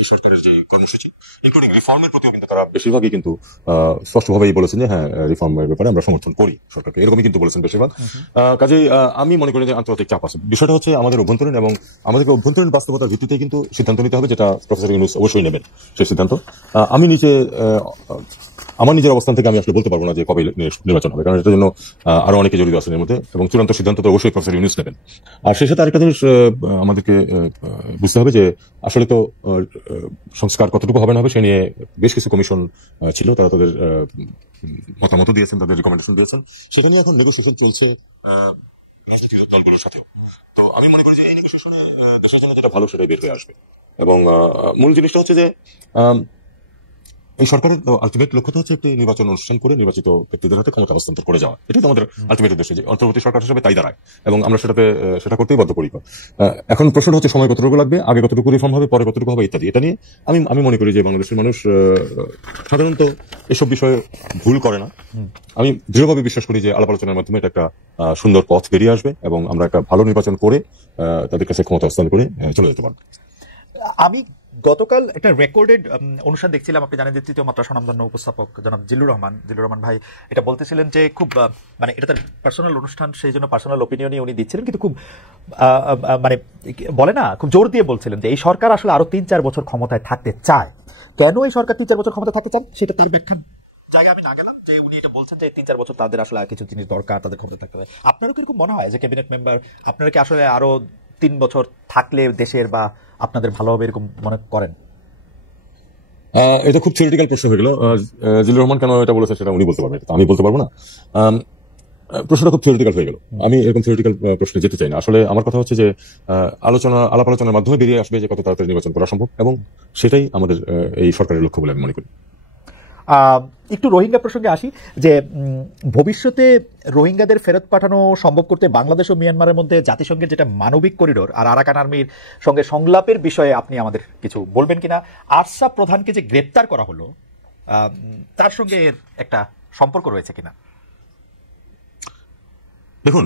এই সরকারের যে কর্মসূচি ইনক্লুডিং রিফর্মের প্রতিও কিন্তু তারা বেশিরভাগই কিন্তু স্পষ্টভাবেই বলেছেন যে হ্যাঁ, রিফর্মের ব্যাপারে আমরা সমর্থন করি সরকারকে, এরকমই কিন্তু বলেছেন বেশিরভাগ। কাজেই আমি মনে করি যে আন্তর্জাতিক চাপ আছে। বিষয়টা হচ্ছে আমাদের অভ্যন্তরীণ, এবং আমাদেরকে অভ্যন্তরীণ বাস্তবতার ভিত্তিতে কিন্তু সিদ্ধান্ত নিতে হবে, যেটা প্রফেসর ইউনূস অবশ্যই নেবেন সেই সিদ্ধান্ত। আমি আমার নিজের অবস্থান থেকে আমি আসলে বলতে পারবো না যে কবে নির্বাচন হবে, কারণ এটার জন্য আরো অনেকে জড়িত আছেন এর মধ্যে, এবং চূড়ান্ত সিদ্ধান্ত তো অবশ্যই প্রফেসর ইউনূস নেবেন। আর সেই সাথে আরেকটা জিনিস আমাদেরকে বুঝতে হবে যে আসলে তো সংস্কার কতটুকু হবে না হবে সে নিয়ে বেশ কিছু কমিশন ছিল, তারা তাদের মতামত দিয়েছেন, তাদের রিকমেন্ডেশন দিয়েছেন, সেটা নিয়ে এখন নেগোসিয়েশন চলছে রাজনৈতিক দলগুলোর সাথে। তো আমি মনে করি যে এই নেগোসিয়েশনে দেশের জন্য যেটা ভালো সেটাই বের হয়ে আসবে। এবং মূল জিনিসটা হচ্ছে যে এই সরকারের আলটিমেট লক্ষ্য তো হচ্ছে একটি নির্বাচন অনুষ্ঠান করে নির্বাচিত ব্যক্তিদের হাতে ক্ষমতা হস্তান্তর করে যাওয়া। এটাই তো আমাদের আলটিমেট উদ্দেশ্য, যে অন্তর্বর্তী সরকার হিসেবে তাই দাঁড়ায়, এবং আমরা সেটা করতেই বদ্ধপরিকর। এখন প্রশ্নটা হচ্ছে সময় কতটুকু লাগবে, আগে কতটুকু রিফর্ম হবে, পরে কতটুকু হবে ইত্যাদি। এটা নিয়ে আমি মনে করি যে বাংলাদেশের মানুষ সাধারণত এসব বিষয়ে ভুল করে না। আমি দৃঢ়ভাবে বিশ্বাস করি যে আলাপ আলোচনার মাধ্যমে এটা একটা সুন্দর পথ বেরিয়ে আসবে, এবং আমরা একটা ভালো নির্বাচন করে তাদের কাছে ক্ষমতা হস্তান্তর করে চলে যেতে পারবো। আমি গতকাল একটা রেকর্ডেড অনুষ্ঠান দেখছিলাম, আপনি জানেন যে তৃতীয় মাত্রা স্বনামধন্য উপস্থাপক জনাব জিল্লুর রহমান ভাই এটা বলতেছিলেন যে খুব মানে এটা তার পার্সোনাল অনুষ্ঠান, সেই জন্য পার্সোনাল ওপিনিয়নই উনি দিচ্ছিলেন, কিন্তু খুব মানে বলে না, খুব জোর দিয়ে বলছিলেন যে এই সরকার আসলে আরো 3-4 বছর ক্ষমতায় থাকতে চায়। কেন এই সরকার 3-4 বছর ক্ষমতায় থাকতে চান সেটা তার ব্যাখ্যা জায়গায় আমি না গেলাম, যে উনি এটা বলছেন যে 3-4 বছর তাদের আসলে কিছু জিনিস দরকার, তাদের ক্ষমতা থাকতে হবে। আপনারও কিরকম মনে হয় যে ক্যাবিনেট মেম্বার, আপনারা কি আসলে আরো 3 বছর থাকলে দেশের বা আপনাদের ভালো হবে এরকম মনে করেন? এটা খুব থিওরিটিক্যাল প্রশ্ন হয়ে গেল। জিল্লুর রহমান কেন এটা বলেছে সেটা উনি বলতে পারবেন, আমি বলতে পারবো না। প্রশ্নটা খুব থিওরিটিক্যাল হয়ে গেল। আমি এরকম থিওরিটিক্যাল প্রশ্নে যেতে চাই না। আসলে আমার কথা হচ্ছে যে আলাপ আলোচনার মাধ্যমে বেরিয়ে আসবে যে কত তাড়াতাড়ি নির্বাচন করা সম্ভব, এবং সেটাই আমাদের এই সরকারের লক্ষ্য বলে আমি মনে করি। একটু রোহিঙ্গা প্রসঙ্গে আসি, যে ভবিষ্যতে রোহিঙ্গাদের ফেরত পাঠানো সম্ভব করতে বাংলাদেশ ও মিয়ানমারের মধ্যে জাতিসংঘের যেটা মানবিক করিডোর আর আরাকান আর্মির সঙ্গে সংলাপের বিষয়ে আপনি আমাদের কিছু বলবেন কিনা? আরসাব প্রধানকে যে গ্রেপ্তার করা হলো তার সঙ্গে এর একটা সম্পর্ক রয়েছে কিনা? দেখুন,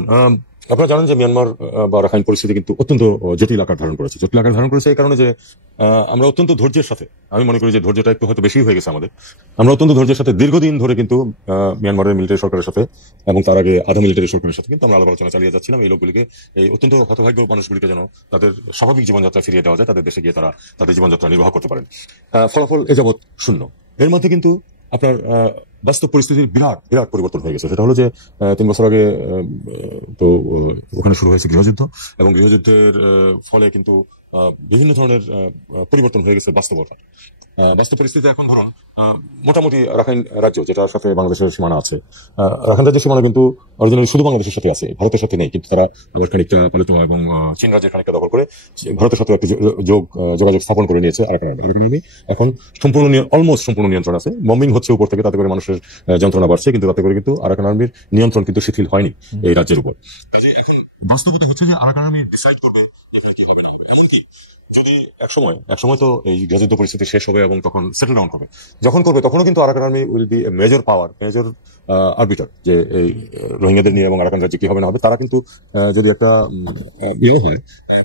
আপনারা জানেন যে মিয়ানমার বা রাখাইন পরিস্থিতি কিন্তু অত্যন্ত জটিল আকার ধারণ করেছে এই কারণে যে আমরা অত্যন্ত ধৈর্যের সাথে, আমি মনে করি যে ধৈর্যটা একটু হয়তো বেশি হয়ে গেছে আমাদের, আমরা অত্যন্ত ধৈর্যের সাথে দীর্ঘদিন ধরে কিন্তু মিয়ানমারের মিলিটারি সরকারের সাথে এবং তার আগে আধা মিলিটারি সরকারের সাথে কিন্তু আমরা আলাপ আলোচনা চালিয়ে যাচ্ছিলাম এই লোকগুলিকে, এই অত্যন্ত হতভাগ্য মানুষগুলিকে যেন তাদের স্বাভাবিক জীবনযাত্রা ফিরিয়ে দেওয়া যায়, তাদের দেশে গিয়ে তারা তাদের জীবনযাত্রা নির্বাহ করতে পারেন। ফলাফল এ যাবৎ শূন্য। এর মধ্যে কিন্তু আপনার বাস্তব পরিস্থিতির বিরাট বিরাট পরিবর্তন হয়ে গেছে। সেটা হলো যে 3 বছর আগে তো ওখানে শুরু হয়েছে গৃহযুদ্ধ, এবং গৃহযুদ্ধের ফলে কিন্তু বিভিন্ন ধরনের পরিবর্তন হয়ে গেছে বাস্তবতা। বাস্তব পরিস্থিতি এখন ধরুন মোটামুটি রাখাইন রাজ্য, যেটার সাথে বাংলাদেশের সীমানা আছে, রাখাইন রাজ্যের সীমানা কিন্তু অরিজিনালি শুধু বাংলাদেশের সাথে আছে, ভারতের সাথে নেই, কিন্তু তারা আবার খানিকটা পালিত এবং চীন রাজ্যের খানিকটা দখল করে ভারতের সাথে একটা যোগাযোগ স্থাপন করে নিয়েছে আরাকান আর্মি। এখন অলমোস্ট সম্পূর্ণ নিয়ন্ত্রণ আছে। বম্বিং হচ্ছে উপর থেকে, তাতে করে মানুষের যন্ত্রণা বাড়ছে, কিন্তু তাতে করে কিন্তু আরাকান আর্মির নিয়ন্ত্রণ কিন্তু শিথিল হয়নি এই রাজ্যের উপর। এখন বাস্তবতা হচ্ছে যে আরাকান আর্মি ডিসাইড করবে এখানে কি হবে না হবে। এমনকি যদি একসময় তো এই গৃহযুদ্ধ পরিস্থিতি শেষ হবে এবং তখন সেটেল ডাউন হবে, যখন করবে তখনও কিন্তু Arakan army will B a major power, major arbiter, যে এই রোহিঙ্গাদের নিয়ে এবং আরাকান রাজ্যে কি হবে না হবে। তারা কিন্তু যদি একটা হয়,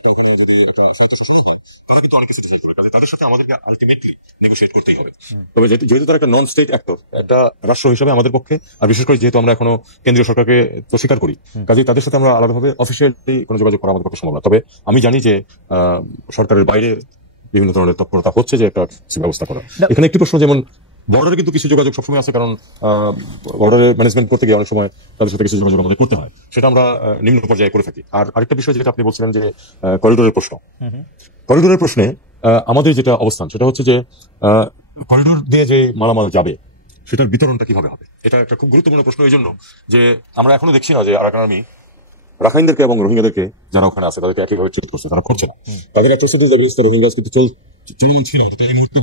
তখন যদি একটা স্বায়ত্তশাসন হয়, তারা কিন্তু অনেক কিছু ডিসাইড করবে। কাজে তাদের সাথে আমাদেরকে আলটিমেটলি নেগোশিয়েট করতেই হবে। তবে যেহেতু তারা একটা নন স্টেট অ্যাক্টর, একটা রাষ্ট্র হিসেবে আমাদের পক্ষে, আর বিশেষ করে যেহেতু আমরা এখনো কেন্দ্রীয় সরকারকে তো স্বীকার করি, কাজে তাদের সাথে আমরা আলাদাভাবে অফিসিয়ালি কোনো যোগাযোগ করা আমাদের পক্ষে সম্ভব না। তবে আমি জানি যে সরকারের বাইরে বিভিন্ন ধরনের তৎপরতা হচ্ছে যে একটা ব্যবস্থা করা। এখানে একটি প্রশ্ন, যেমন বর্ডারে কিন্তু কিছু যোগাযোগ সবসময় আছে, কারণ বর্ডারে ম্যানেজমেন্ট করতে গিয়ে অনেক সময় তাদের সাথে কিছু যোগাযোগ আমাদের করতে হয়, সেটা আমরা নিম্ন পর্যায়ে করে থাকি। আর আরেকটা বিষয় যেটা আপনি বলছিলেন যে করিডোরের প্রশ্নে আমাদের যেটা অবস্থান সেটা হচ্ছে যে করিডোর দিয়ে যে মালামাল যাবে সেটার বিতরণটা কিভাবে হবে, এটা একটা খুব গুরুত্বপূর্ণ প্রশ্ন। এই জন্য যে আমরা এখনো দেখছি না যে আরাকান আর্মি রাখাইনদেরকে এবং রোহিঙ্গাদেরকে যারা ওখানে আছে তাদেরকে একইভাবে ট্রিট করছে, তারা করছে না। তাদের অ্যাট্রসিটিজ এগেইনস্ট দ্য রোহিঙ্গাস কিন্তু চলমান ছিল, এই মুহূর্তের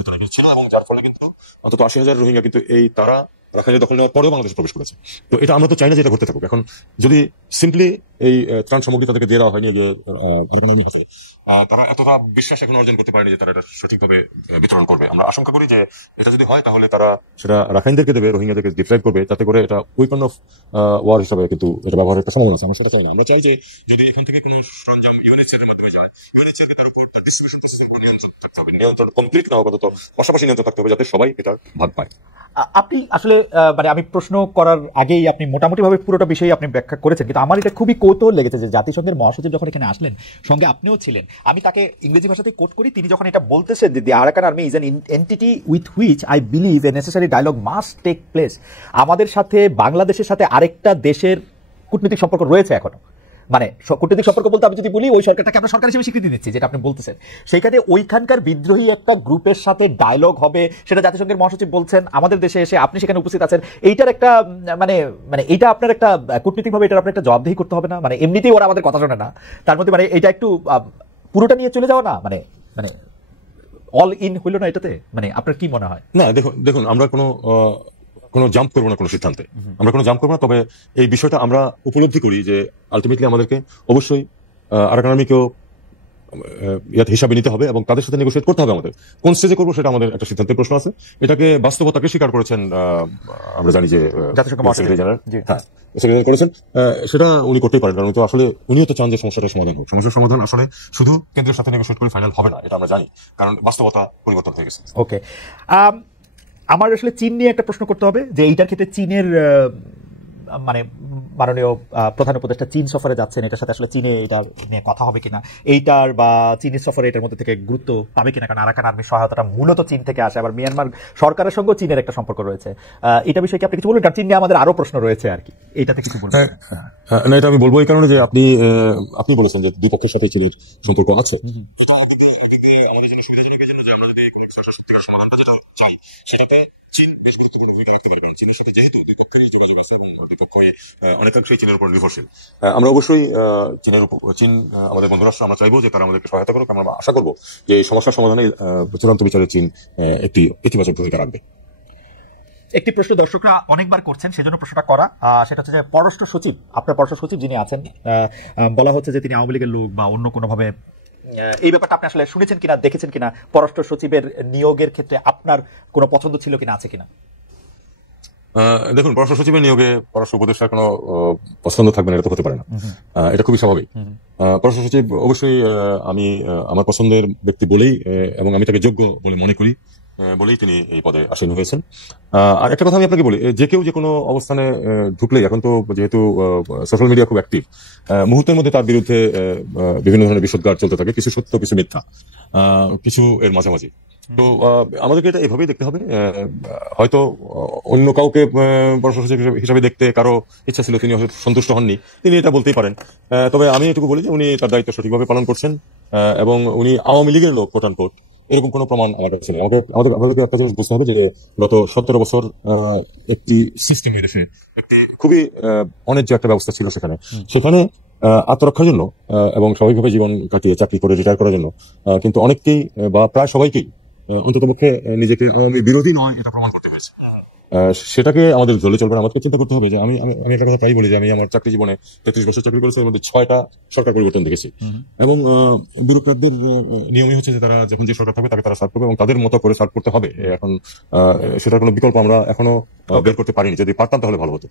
ভিতরে ছিল, এবং যার ফলে কিন্তু অন্তত 80,000 রোহিঙ্গা কিন্তু এই তারা রাখাইনে দখল নেওয়ার পরেও বাংলাদেশে প্রবেশ করেছে। তো এটা আমরা তো চাই না যে এটা ঘটতে থাকুক। এখন যদি সিম্পলি এই ত্রাণ সামগ্রী তাদেরকে দিয়ে দেওয়া হয়নি যে তারা এতটা বিশ্বাস এখন অর্জন করতে পারেনি যে তারা এটা সঠিকভাবে বিতরণ করবে। আমরা আশঙ্কা করি যে এটা যদি হয় তাহলে তারা সেটা রাখাইনদেরকে দেবে, রোহিঙ্গাদেরকে ডিপ্রাইভ করবে, তাতে করে এটা উইপন অফ ওয়ার হিসাবে কিন্তু এটা ব্যবহারের একটা সম্ভাবনা আছে। আমরা সেটা চাই না। আমরা চাই যে যদি এখান থেকে কোনো সরঞ্জাম ইউএনএইচসিআর এর মাধ্যমে যায়, ইউএনএইচসিআর কে তার উপর ডিস্ট্রিবিউশন নিয়ন্ত্রণ থাকতে হবে, নিয়ন্ত্রণ কমপ্লিট না হবে, পাশাপাশি নিয়ন্ত্রণ থাকতে হবে যাতে সবাই এটা ভাগ পায়। আপনি আসলে মানে আমি প্রশ্ন করার আগেই আপনি মোটামুটিভাবে পুরোটা বিষয়ে আপনি ব্যাখ্যা করেছেন, কিন্তু আমার এটা খুবই কৌতূহল লেগেছে যে জাতিসংঘের মহাসচিব যখন এখানে আসলেন, সঙ্গে আপনিও ছিলেন, আমি তাকে ইংরেজি ভাষাতেই কোট করি, তিনি যখন এটা বলতেছেন যে the Arakan army is an entity with which I believe a necessary dialogue must take place. আমাদের সাথে বাংলাদেশের সাথে আরেকটা দেশের কূটনৈতিক সম্পর্ক রয়েছে এখনো, মানে কূটনৈতিক সম্পর্ক বলতে আমি যদি বলি ওই সরকারটাকে আমরা সরকার হিসেবে স্বীকৃতি দিচ্ছি, যেটা আপনি বলতেছেন, সেইখানে ওইখানকার বিদ্রোহী একটা গ্রুপের সাথে ডায়লগ হবে, সেটা জাতিসংঘের মহাসচিব বলছেন, আমাদের দেশে এসে আপনি সেখানে উপস্থিত আছেন, এইটার একটা মানে মানে এইটা আপনার একটা কূটনৈতিকভাবে এটার আপনার একটা জবাবদিহি করতে হবে না? মানে এমনিতেই ওরা আমাদের কথা শোনে না, তার মধ্যে মানে এটা একটু পুরোটা নিয়ে চলে যাওয়া না, মানে মানে অল ইন হইল না এটাতে? মানে আপনার কি মনে হয়? না, দেখুন আমরা কোনো জাম্প করবো না কোনো সিদ্ধান্তে, আমরা কোনো জাম্প করবো না। তবে এই বিষয়টা আমরা উপলব্ধি করি যে আলটিমেটলি আমাদেরকে অবশ্যই আরাকান আর্মিকেও হিসাবে নিতে হবে এবং তাদের সাথে নেগোসিয়েট করতে হবে। আমাদের কোন স্টেজে করবো সেটা আমাদের একটা সিদ্ধান্তের প্রশ্ন আছে। এটাকে বাস্তবতাকে স্বীকার করেছেন আমরা জানি যে সেক্রেটারি করেছেন, সেটা উনি করতেই পারেন, কারণ তো আসলে উনিও তো চান যে সমস্যাটার সমাধান হোক। সমস্যার সমাধান আসলে শুধু কেন্দ্রের সাথে নেগোসিয়েট করে ফাইনাল হবে না, এটা আমরা জানি, কারণ বাস্তবতা পরিবর্তন হয়ে গেছে। ওকে, আমার আসলে চীন নিয়ে একটা প্রশ্ন করতে হবে যে এইটার ক্ষেত্রে চীনের মানে মাননীয় প্রধান উপদেষ্টা চীন সফরে যাচ্ছেন, এটার সাথে আসলে চীনে এটা নিয়ে কথা হবে কিনা, এইটার বা চীনের সফরে এটার মধ্যে থেকে গুরুত্ব পাবে কিনা, কারণ আরাকান আর্মির সহায়তাটা মূলত চীন থেকে আসে, আবার মিয়ানমার সরকারের সঙ্গে চীনের একটা সম্পর্ক রয়েছে। এটা বিষয়ে কি আপনি কিছু বলবেন? কারণ চীন নিয়ে আমাদের আরো প্রশ্ন রয়েছে আর কি, এইটাতে কিছু বলবেন? না, এটা আমি বলবো এই কারণে যে আপনি বলেছেন যে দ্বিপক্ষের সাথে চীনের সম্পর্ক আছে, সমাধানটা যেটা চাই সেটাতে চীন বেশ গুরুত্বপূর্ণ ভূমিকা রাখতে পারে, কারণ চীনের সাথে যেহেতু দুই পক্ষেরই যোগাযোগ আছে এবং দুই পক্ষ অনেকাংশেই চীনের উপর নির্ভরশীল। আমরা অবশ্যই চীন আমাদের বন্ধু রাষ্ট্র, আমরা চাইবো যে তারা আমাদেরকে সহায়তা করুক। আমরা আশা করবো যে এই সমস্যার সমাধানে চূড়ান্ত বিচারে চীন একটি ইতিবাচক ভূমিকা রাখবে। একটি প্রশ্ন দর্শকরা অনেকবার করছেন, সেজন্য প্রশ্নটা করা, সেটা হচ্ছে যে পররাষ্ট্র সচিব, আপনার পররাষ্ট্র সচিব যিনি আছেন, বলা হচ্ছে যে তিনি আওয়ামী লীগের লোক বা অন্য কোনোভাবে, এই ব্যাপারটা আপনি আসলে শুনেছেন কিনা, দেখেছেন কিনা? পররাষ্ট্র সচিবের নিয়োগের ক্ষেত্রে আপনার কোনো পছন্দ ছিল কিনা, আছে কিনা? দেখুন, পররাষ্ট্র সচিবের নিয়োগে পররাষ্ট্র উপদেষ্টার কোনো পছন্দ থাকবে না, এটা তো হতে পারে না, এটা খুবই স্বাভাবিক। পররাষ্ট্র সচিব অবশ্যই আমি আমার পছন্দের ব্যক্তি বলেই এবং আমি তাকে যোগ্য বলে মনে করি বলেই তিনি এই পদে আসীন হয়েছেন। আর একটা কথা আমি আপনাকে বলি, যে কেউ যে কোনো অবস্থানে ঢুকলেই, এখন তো যেহেতু সোশ্যাল মিডিয়া খুব অ্যাক্টিভ, মুহূর্তের মধ্যে তার বিরুদ্ধে বিভিন্ন ধরনের বিষোদ্গার চলতে থাকে, কিছু সত্য কিছু মিথ্যা, কিছু এর মাঝামাঝি। তো আমাদেরকে এটা এভাবেই দেখতে হবে। হয়তো অন্য কাউকে পররাষ্ট্র সচিব হিসাবে দেখতে কারো ইচ্ছা ছিল, তিনি সন্তুষ্ট হননি, তিনি এটা বলতেই পারেন। তবে আমি এটুকু বলি যে উনি তার দায়িত্ব সঠিকভাবে পালন করছেন এবং উনি আওয়ামী লীগের লোক কোট আনকোট, এরকম কোনো প্রমাণ আমার কাছে নেই। আমাদেরকে একটা জিনিস বুঝতে হবে যে গত 17 বছর একটি সিস্টেম, দেশে একটি খুবই অনেক যে একটা ব্যবস্থা ছিল সেখানে আত্মরক্ষার জন্য এবং স্বাভাবিকভাবে জীবন কাটিয়ে চাকরি করে রিটায়ার করার জন্য কিন্তু অনেককেই বা প্রায় সবাইকেই অন্ততপক্ষে নিজেকে বিরোধী নয় এটা প্রমাণ করতে হয়েছে। সেটাকে আমাদের জ্বলে চলবে না। আমাদেরকে চিন্তা করতে হবে যে আমি একটা কথা প্রায় বলি যে আমি আমার চাকরি জীবনে 33 বছর চাকরি করেছি, এর মধ্যে 6টা সরকার পরিবর্তন দেখেছি এবং ব্যুরোক্রাটদের নিয়মই হচ্ছে যে তারা যখন যে সরকার থাকবে তাকে তারা সার্ভ করবে এবং তাদের মতো করে সার্ভ করতে হবে। এখন সেটার কোনো বিকল্প আমরা এখনো বের করতে পারিনি, যদি পারতাম তাহলে ভালো হতো।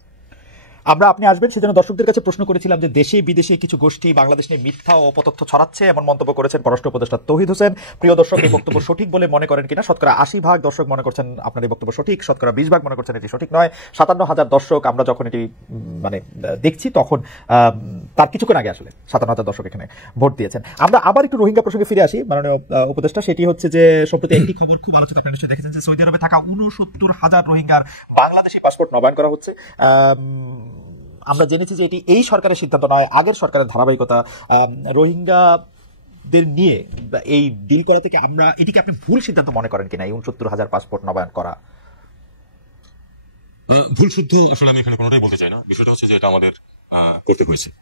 আমরা আপনি আসবেন সেজন্য দর্শকদের কাছে প্রশ্ন করেছিলাম যে দেশে বিদেশে কিছু গোষ্ঠী বাংলাদেশ নিয়ে মিথ্যা ও অপতথ্য ছড়াচ্ছে, এমন মন্তব্য করেছেন পররাষ্ট্র উপদেষ্টা তৌহিদ হোসেন। প্রিয় দর্শক, এই বক্তব্য সঠিক বলে মনে করেন কিনা? শতকরা 80% দর্শক মনে করছেন আপনার এই বক্তব্য সঠিক, শতকরা 20% মনে করছেন এটি সঠিক নয়। 57,000 দর্শক আমরা যখন এটি মানে দেখছি তখন তার কিছুক্ষণ আগে আসলে 57,000 দর্শক এখানে ভোট দিয়েছেন। আমরা আবার একটু রোহিঙ্গা প্রসঙ্গে ফিরে আসি মাননীয় উপদেষ্টা। সেটি হচ্ছে যে সম্প্রতি একটি খবর খুব আলোচিত, আপনারা নিশ্চয়ই দেখেছেন যে সৌদি আরবে থাকা 69,000 রোহিঙ্গার বাংলাদেশি পাসপোর্ট নবায়ন করা হচ্ছে। আমরা জেনেছি যে এটি এই সরকারের সিদ্ধান্ত নয়, আগের সরকারের ধারাবাহিকতা। রোহিঙ্গাদের নিয়ে এই ডিল করা থেকে আমরা এটিকে আপনি ভুল সিদ্ধান্ত মনে করেন কিনা, এই 69,000 পাসপোর্ট নবায়ন করা? ভুল শুদ্ধ আসলে আমি এখানে কোনোটাই বলতে চাই না। বিষয়টা হচ্ছে যে এটা আমাদের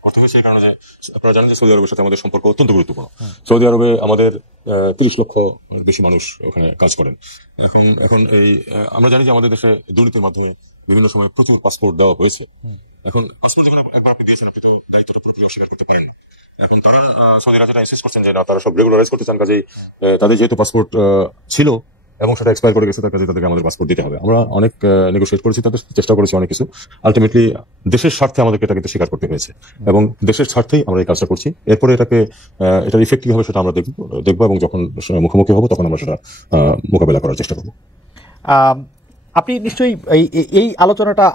করতে হয়েছে এই কারণে যে আপনারা জানেন যে সৌদি আরবের সাথে আমাদের সম্পর্ক অত্যন্ত গুরুত্বপূর্ণ। সৌদি আরবে আমাদের 30 লক্ষ বেশি মানুষ ওখানে কাজ করেন। এখন এই আমরা জানি যে আমাদের দেশে দুর্নীতির মাধ্যমে বিভিন্ন সময় প্রচুর পাসপোর্ট দেওয়া হয়েছে। এখন পাসপোর্ট যখন একবার আপনি দিয়েছেন, আপনি তো দায়িত্বটা পুরোপুরি অস্বীকার করতে পারেন না। এখন তারা সৌদি রাজ্যটা ইনসিস্ট করছেন যে না, তারা সব রেগুলারাইজ করতে চান, কাজেই তাদের যেহেতু পাসপোর্ট ছিল এবং সেটা এক্সপায়ার করে গেছে, তার কাছে তাদেরকে আমাদের পাসপোর্ট দিতে হবে। আমরা অনেক নেগোশিয়েট করেছি, তাদের চেষ্টা করেছি অনেক কিছু, আলটিমেটলি দেশের স্বার্থে আমাদেরকে এটা কিন্তু স্বীকার করতে হয়েছে এবং দেশের স্বার্থেই আমরা এই কাজটা করছি। এরপরে এটার ইফেক্ট কি হবে সেটা আমরা দেখবো এবং যখন মুখোমুখি হবো তখন আমরা সেটা মোকাবেলা করার চেষ্টা করবো। আপনি নিশ্চয়ই এই আলোচনাটা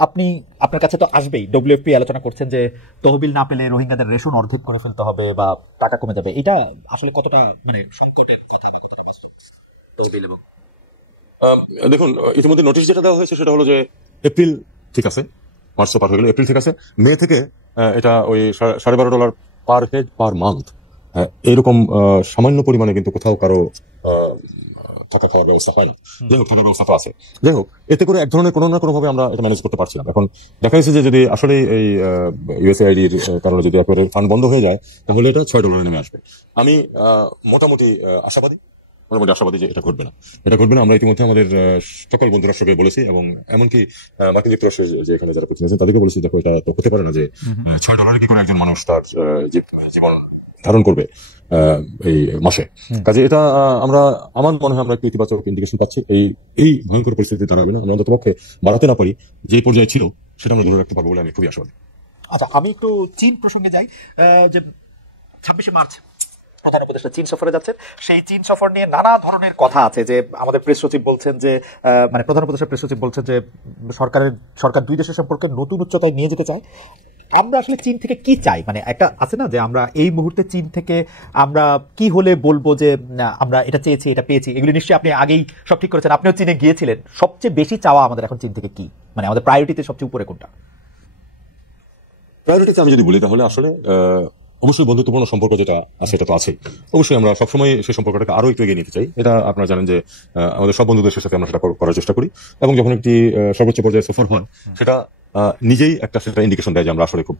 আপনার কাছে তো আসবেই। ডব্লিউএফপি আলোচনা করছেন যে তহবিল না পেলে রোহিঙ্গাদের রেশন অর্ধেক করে ফেলতে হবে বা টাকা কমে যাবে। এটা আসলে কতটা মানে সংকটের কথা বা কতটা বাস্তব? তহবিল এবং দেখুন, ইতিমধ্যে নোটিশ যেটা দেওয়া হয়েছে সেটা হলো যে এপ্রিল ঠিক আছে, মার্চ তো পার হয়ে গেল, এপ্রিল ঠিক আছে, মে থেকে এটা ওই $12.5 পার হেড পার মান্থ, এইরকম সামান্য পরিমাণে কিন্তু কোথাও কারো থাকা খাওয়ার ব্যবস্থা হয় না। যাই হোক, থাকার ব্যবস্থা তো আছে। যাই হোক, এতে করে এক ধরনের কোনো না কোনোভাবে আমরা এটা ম্যানেজ করতে পারছিলাম। এখন দেখা যাচ্ছে যে যদি আসলে এই ইউএসএআইডির কারণে যদি একেবারে ফান্ড বন্ধ হয়ে যায় তাহলে এটা $6 নেমে আসবে। আমি মোটামুটি আশাবাদী যে এটা ঘটবে না। আমরা ইতিমধ্যে আমাদের সকল বন্ধু রাষ্ট্রকে বলেছি এবং এমনকি মার্কিন যুক্তরাষ্ট্রের যে এখানে যারা প্রতিনিধি আছেন তাদেরকে বলেছি, দেখো এটা তো হতে পারে না যে $6 কি করে একজন মানুষ তার জীবন ধারণ করবে এই মাসে। কাজে এটা আমার মনে হয় আমরা একটু ইতিবাচক ইন্ডিকেশন পাচ্ছি। এই ভয়ঙ্কর পরিস্থিতি দাঁড়াবে না, আমরা অন্ততপক্ষে বাড়াতে না পারি যে পর্যায়ে ছিল সেটা আমরা ধরে রাখতে পারবো বলে আমি খুবই আশাবাদী। আচ্ছা, আমি একটু চীন প্রসঙ্গে যাই। যে 26শে মার্চ প্রধান উপদেষ্টা চীন সফরে যাচ্ছেন, সেই চীন সফর নিয়ে নানা ধরনের কথা আছে। যে আমাদের প্রেস সচিব বলছেন যে মানে প্রধান উপদেষ্টা প্রেস সচিব বলছেন যে সরকার দুই দেশের সম্পর্কে নতুন উচ্চতায় নিয়ে যেতে চায়। আমরা আসলে চীন থেকে কি চাই? মানে একটা আছে না যে আমরা এই মুহূর্তে চীন থেকে আমরা কি হলে বলবো যে আমরা এটা চেয়েছি, এটা পেয়েছি? এগুলি নিশ্চয়ই আপনি আগেই সব ঠিক করেছেন, আপনিও চীনে গিয়েছিলেন। সবচেয়ে বেশি চাওয়া আমাদের এখন চীন থেকে কি? মানে আমাদের প্রায়োরিটিতে সবচেয়ে উপরে কোনটা? প্রায়োরিটিতে আমি যদি বলি তাহলে আসলে অবশ্যই বন্ধুত্বপূর্ণ সম্পর্ক যেটা আছে সেটা তো আছেই। অবশ্যই আমরা সবসময় সেই সম্পর্কটাকে আরো একটু এগিয়ে নিতে চাই। এটা আপনারা জানেন যে আমাদের সব বন্ধুদের সাথে আমরা সেটা করার চেষ্টা করি এবং যখন একটি সর্বোচ্চ পর্যায়ে সফর হয় সেটা নিজেই সেটা ইন্ডিকেশন দেয় যে আমরা আসলে খুব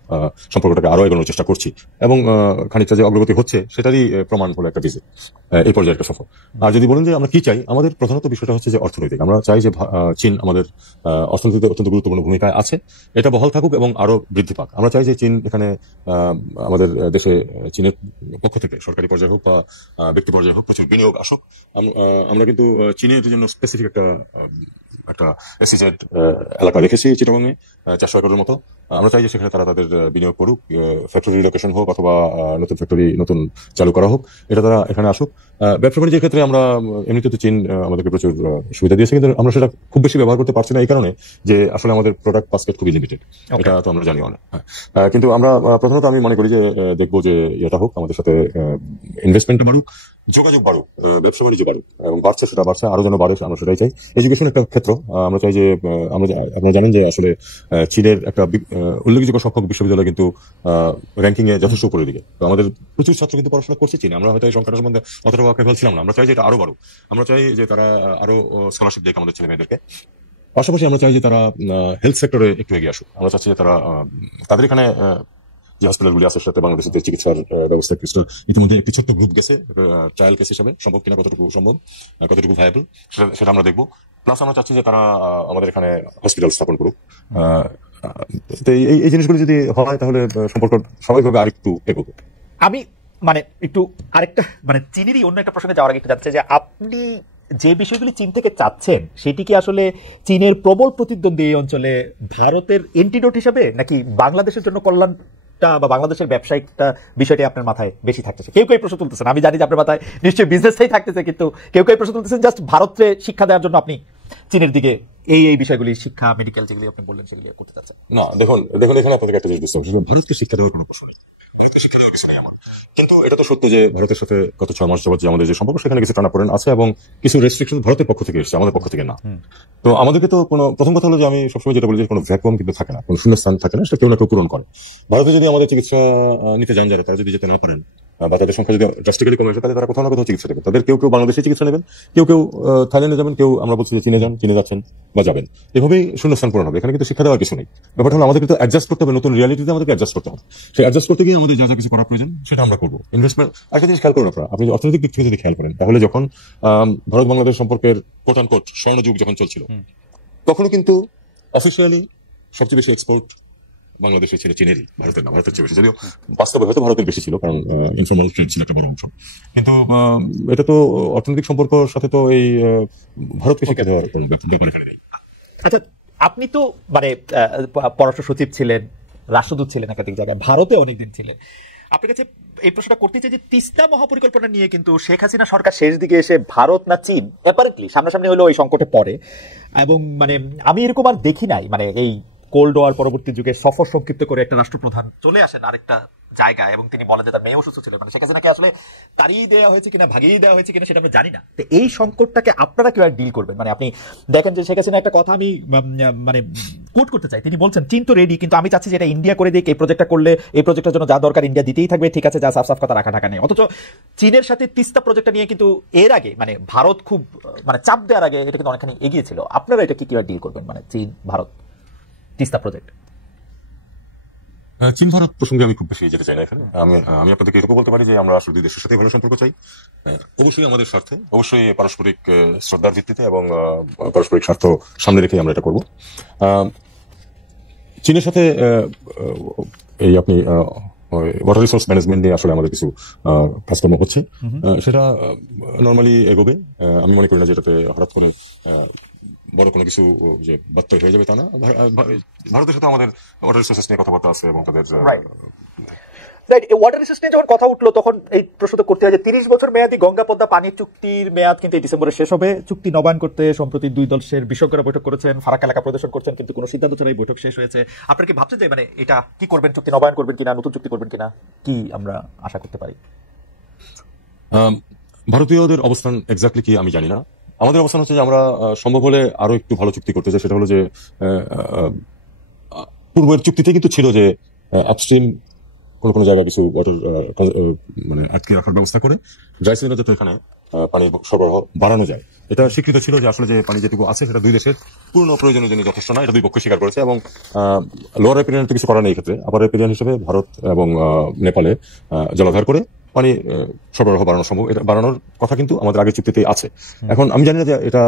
সম্পর্কটাকে আরো এগোনোর চেষ্টা করছি এবং খানিকটা যে অগ্রগতি হচ্ছে সেটারই প্রমাণ হলো একটা ভিজিট, এই পর্যায়ে একটা সফর। আর যদি বলেন যে আমরা কি চাই, আমাদের প্রধানত বিষয়টা হচ্ছে যে অর্থনৈতিক। আমরা চাই যে চীন আমাদের অর্থনীতিতে অত্যন্ত গুরুত্বপূর্ণ ভূমিকায় আছে, এটা বহাল থাকুক এবং আরো বৃদ্ধি পাক। আমরা চাই যে চীন এখানে আমাদের দেশে চীনের পক্ষ থেকে সরকারি পর্যায়ে হোক বা ব্যক্তি পর্যায়ে হোক প্রচুর বিনিয়োগ আসুক। আমরা কিন্তু চীনের জন্য স্পেসিফিক একটা এসিজেড এলাকা রেখেছি চিটাগংয়ে, 400 একরের মতো। আমরা চাই যে সেখানে তারা তাদের বিনিয়োগ করুক, ফ্যাক্টরি রিলোকেশন হোক অথবা নতুন ফ্যাক্টরি চালু করা হোক, এটা তারা এখানে আসুক। ব্যবসা বাণিজ্যের ক্ষেত্রে আমরা এমনিতে তো চীন আমাদেরকে প্রচুর সুবিধা দিয়েছে, কিন্তু আমরা সেটা খুব বেশি ব্যবহার করতে পারছি না এই কারণে যে আসলে আমাদের প্রোডাক্ট বাস্কেট খুবই লিমিটেড। এটা তো আমরা জানি অনেক। কিন্তু আমরা প্রথমত আমি মনে করি যে দেখবো যে এটা হোক, আমাদের সাথে ইনভেস্টমেন্টটা বাড়ুক, যোগাযোগ বাড়ুক, ব্যবসা বাণিজ্য বাড়ুক এবং সেটা বাড়ছে, আরো যেন বাড়ে আমরা সেটাই চাই। এডুকেশন একটা ক্ষেত্র, আমরা চাই যে আপনারা জানেন যে আসলে চীনের একটা উল্লেখযোগ্য সংখ্যক বিশ্ববিদ্যালয় কিন্তু র্যাঙ্কিং এ যথেষ্ট উপরের দিকে। তো আমাদের প্রচুর ছাত্র কিন্তু পড়াশোনা করছে চীনে। আমরা হয়তো এই সংখ্যাটা সম্বন্ধে অতটা ওয়াকিবহাল ছিলাম না। আমরা চাই যে এটা আরো বাড়ুক। আমরা চাই যে তারা আরো স্কলারশিপ দেয় আমাদের ছেলে মেয়েদেরকে। পাশাপাশি আমরা চাই যে তারা হেলথ সেক্টরে একটু এগিয়ে আসুক। আমরা চাচ্ছি যে তারা তাদের এখানে যে হসপিটালগুলি আছে সাথে বাংলাদেশের চিকিৎসার ব্যবস্থা ইতিমধ্যে একটি ছোট্ট গ্রুপ গেছে ট্রায়াল কেস হিসাবে, সম্ভব কিনা, কতটুকু ভায়াবল সেটা আমরা দেখবো। প্লাস আমরা চাচ্ছি যে তারা আমাদের এখানে হসপিটাল স্থাপন করুক। এই জিনিসগুলো যদি হয় তাহলে সম্পর্ক স্বাভাবিকভাবে আরেকটু এগোবে। আমি মানে একটু আরেকটা মানে চীনেরই অন্য একটা প্রসঙ্গে যাওয়ার আগে একটু জানতে চাই যে আপনি যে বিষয়গুলি চীন থেকে চাচ্ছেন সেটি কি আসলে চীনের প্রবল প্রতিদ্বন্দ্বী এই অঞ্চলে ভারতের এন্টিডোট হিসাবে, নাকি বাংলাদেশের জন্য কল্যাণটা বা বাংলাদেশের ব্যবসায়িকটা বিষয়টি আপনার মাথায় বেশি থাকতেছে? কেউ কেউ প্রশ্ন তুলতেছেন, আমি জানি যে আপনার মাথায় নিশ্চয়ই বিজনেসটাই থাকতেছে, কিন্তু কেউ কেউ প্রশ্ন তুলতেছেন জাস্ট ভারতকে শিক্ষা দেওয়ার জন্য আপনি চীনের দিকে এই বিষয়গুলি, শিক্ষা, মেডিকেল যেগুলি আপনি বললেন সেগুলি করতে চাচ্ছেন। না, দেখুন এখানে আপনাদের একটা জিনিস বুঝতে হবে, ভারতকে শিক্ষা দেওয়ার কোনো প্রশ্ন নেই। কিন্তু এটা তো সত্য যে ভারতের সাথে গত 6 মাস যাবত যে আমাদের যে সম্পর্ক সেখানে কিছু টানাপোড়েন আছে এবং কিছু রেস্ট্রিকশন ভারতের পক্ষ থেকে এসেছে, আমাদের পক্ষ থেকে না। তো আমাদেরকে তো প্রথম কথা হলো যে আমি সবসময় যেটা বলি যে কোনো ভ্যাকুয়াম কিন্তু থাকে না, কোনো শূন্যস্থান থাকে না, সেটা কেউ না কেউ পূরণ করে। ভারতে যদি আমাদের চিকিৎসা নিতে যান যারা, তারা যদি যেতে না পারেন বা তাদের সংখ্যা যদি ড্রাস্টিক্যালি কমে আসে তাহলে তারা কোথাও না কোথাও চিকিৎসা দেবেন। তাদের কেউ বাংলাদেশে চিকিৎসা নেবেন, কেউ থাইল্যান্ডে যাবেন, কেউ আমরা বলছি যে চীনে যাচ্ছেন বা যাবেন। এভাবেই শূন্যস্থান পূরণ হবে। এখানে কিন্তু শিক্ষা দেওয়ার কিছু নেই। ব্যাপারটা হলো আমাদের কিন্তু অ্যাডজাস্ট করতে হবে, নতুন রিয়ালিটিতে আমাদেরকে অ্যাডজাস্ট করতে হবে। সেই অ্যাডজাস্ট করতে গিয়ে আমাদের যা যা কিছু করা প্রয়োজন সেটা আমরা করবো। ইনভেস্টমেন্ট একটা জিনিস খেয়াল করুন আপনারা, আপনি অর্থনৈতিক দিক থেকে যদি খেয়াল করেন তাহলে যখন ভারত বাংলাদেশ সম্পর্কের কোট অ্যান্ড কোট স্বর্ণযুগ যখন চলছিল তখনও কিন্তু অফিসিয়ালি সবচেয়ে বেশি এক্সপোর্ট বাংলাদেশের ছিল চীনেরই, ভারতের না, ভারতের চেয়ে বেশি, যদিও বাস্তবে হয়তো ভারতের বেশি ছিল, কারণ ইনফর্মাল ট্রেড ছিল একটা বড় অংশ। কিন্তু এটা তো অর্থনৈতিক সম্পর্কর সাথে তো এই ভারতকে শিক্ষা দেওয়ার কোনো ব্যাপারে ফেলে নেই। আচ্ছা, আপনি তো মানে পররাষ্ট্র সচিব ছিলেন, রাষ্ট্রদূত ছিলেন একাধিক জায়গায়, ভারতে অনেকদিন ছিলেন। আপনার কাছে এই প্রশ্নটা করতে চাই যে তিস্তা মহাপরিকল্পনা নিয়ে কিন্তু শেখ হাসিনা সরকার শেষ দিকে এসে ভারত না চীন অ্যাপারেন্টলি সামনাসামনি হলেও এই সংকটে পড়ে, এবং মানে আমি এরকম আর দেখি নাই, মানে এই কোল্ড ওয়ার পরবর্তী যুগে সফর সংক্ষিপ্ত করে একটা রাষ্ট্রপ্রধান চলে আসেন আরেকটা জায়গায় এবং তিনি বলেন যে তার মেয়ে অসুস্থ ছিল। মানে শেখ হাসিনাকে আসলে তাড়িয়ে দেওয়া হয়েছে কিনা ভাগিয়ে দেওয়া হয়েছে কিনা সেটা আমরা জানি না। তো এই সংকটটাকে আপনারা কিভাবে ডিল করবেন? মানে আপনি দেখেন যে শেখ হাসিনা একটা কথা আমি মানে কোট করতে চাই, তিনি বলছেন চীন তো রেডি, কিন্তু আমি চাচ্ছি যে এটা ইন্ডিয়া করে দিক, এই প্রজেক্টটা করলে এই প্রজেক্টের জন্য যা দরকার ইন্ডিয়া দিতেই থাকবে, ঠিক আছে, যা সাফ সাফ কথা রাখা ঢাকা নেই। অথচ চীনের সাথে তিস্তা প্রজেক্টটা নিয়ে কিন্তু এর আগে মানে ভারত খুব মানে চাপ দেওয়ার আগে এটা কিন্তু অনেকখানি এগিয়েছিল। আপনারা এটা কি কিভাবে ডিল করবেন, মানে চীন ভারত তিস্তা প্রজেক্ট? চীন ভারত প্রসঙ্গে আমি খুব বেশি যেতে চাই না এখানে। আমি আপনাদেরকে এটুকু বলতে পারি যে আমরা আসলে দুই দেশের সাথে ভালো সম্পর্ক চাই, অবশ্যই আমাদের স্বার্থে, অবশ্যই পারস্পরিক শ্রদ্ধার ভিত্তিতে এবং পারস্পরিক স্বার্থ সামনে রেখে আমরা এটা করব। চীনের সাথে এই আপনি ওয়াটার রিসোর্স ম্যানেজমেন্ট নিয়ে আসলে আমাদের কিছু কাজকর্ম হচ্ছে, সেটা নর্মালি এগোবে। আমি মনে করি না যেটাতে হঠাৎ করে বড় কোনো কিছু যে বার্তা হয়ে যাবে তা না। ভারতের সাথে আমাদের ওয়াটার রিসোর্সেস নিয়ে কথাবার্তা আছে এবং তাদের রাইট। ওয়াটার রিসোর্স নিয়ে যখন কথা উঠলো তখন এই প্রশ্ন তো করতে হয় যে 30 বছর মেয়াদী গঙ্গা পদ্মা পানির চুক্তির মেয়াদ কিন্তু এই ডিসেম্বরে শেষ হবে। চুক্তি নবায়ন করতে সম্প্রতি দুই দলের বিশেষজ্ঞরা বৈঠক করেছেন, ফারাক্কা এলাকা প্রদর্শন করছেন, কিন্তু কোনো সিদ্ধান্ত ছাড়াই বৈঠক শেষ হয়েছে। আপনারা কি ভাবছেন যে মানে এটা কি করবেন, চুক্তি নবায়ন করবেন কিনা, নতুন চুক্তি করবেন কিনা, কি আমরা আশা করতে পারি? ভারতীয়দের অবস্থান এক্স্যাক্টলি কি আমি জানি না। আমাদের অবস্থান হচ্ছে যে আমরা সম্ভব হলে আরো একটু ভালো চুক্তি করতে চাই। সেটা হলো যে পূর্বের চুক্তিতে কিন্তু ছিল যে আপস্ট্রিম কোনো জায়গায় কিছু ওয়াটার মানে আটকে রাখার ব্যবস্থা করে ড্রাই সিলিন্ডার যাতে এখানে পানির সরবরাহ বাড়ানো যায়। এটা স্বীকৃত ছিল যে আসলে যে পানি যেটুকু আছে সেটা দুই দেশের পূর্ণ প্রয়োজনের জন্য যথেষ্ট না, এটা দুই পক্ষ স্বীকার করেছে। এবং লোয়ার রেপিরিয়ান কিছু করা নেই এই ক্ষেত্রে। আপার রেপিরিয়ান হিসেবে ভারত এবং নেপালে জলাধার করে পানি সরবরাহ বাড়ানো সম্ভব, এটা বাড়ানোর কথা কিন্তু আমাদের আগের চুক্তিতে আছে। এখন আমি জানি না যে এটা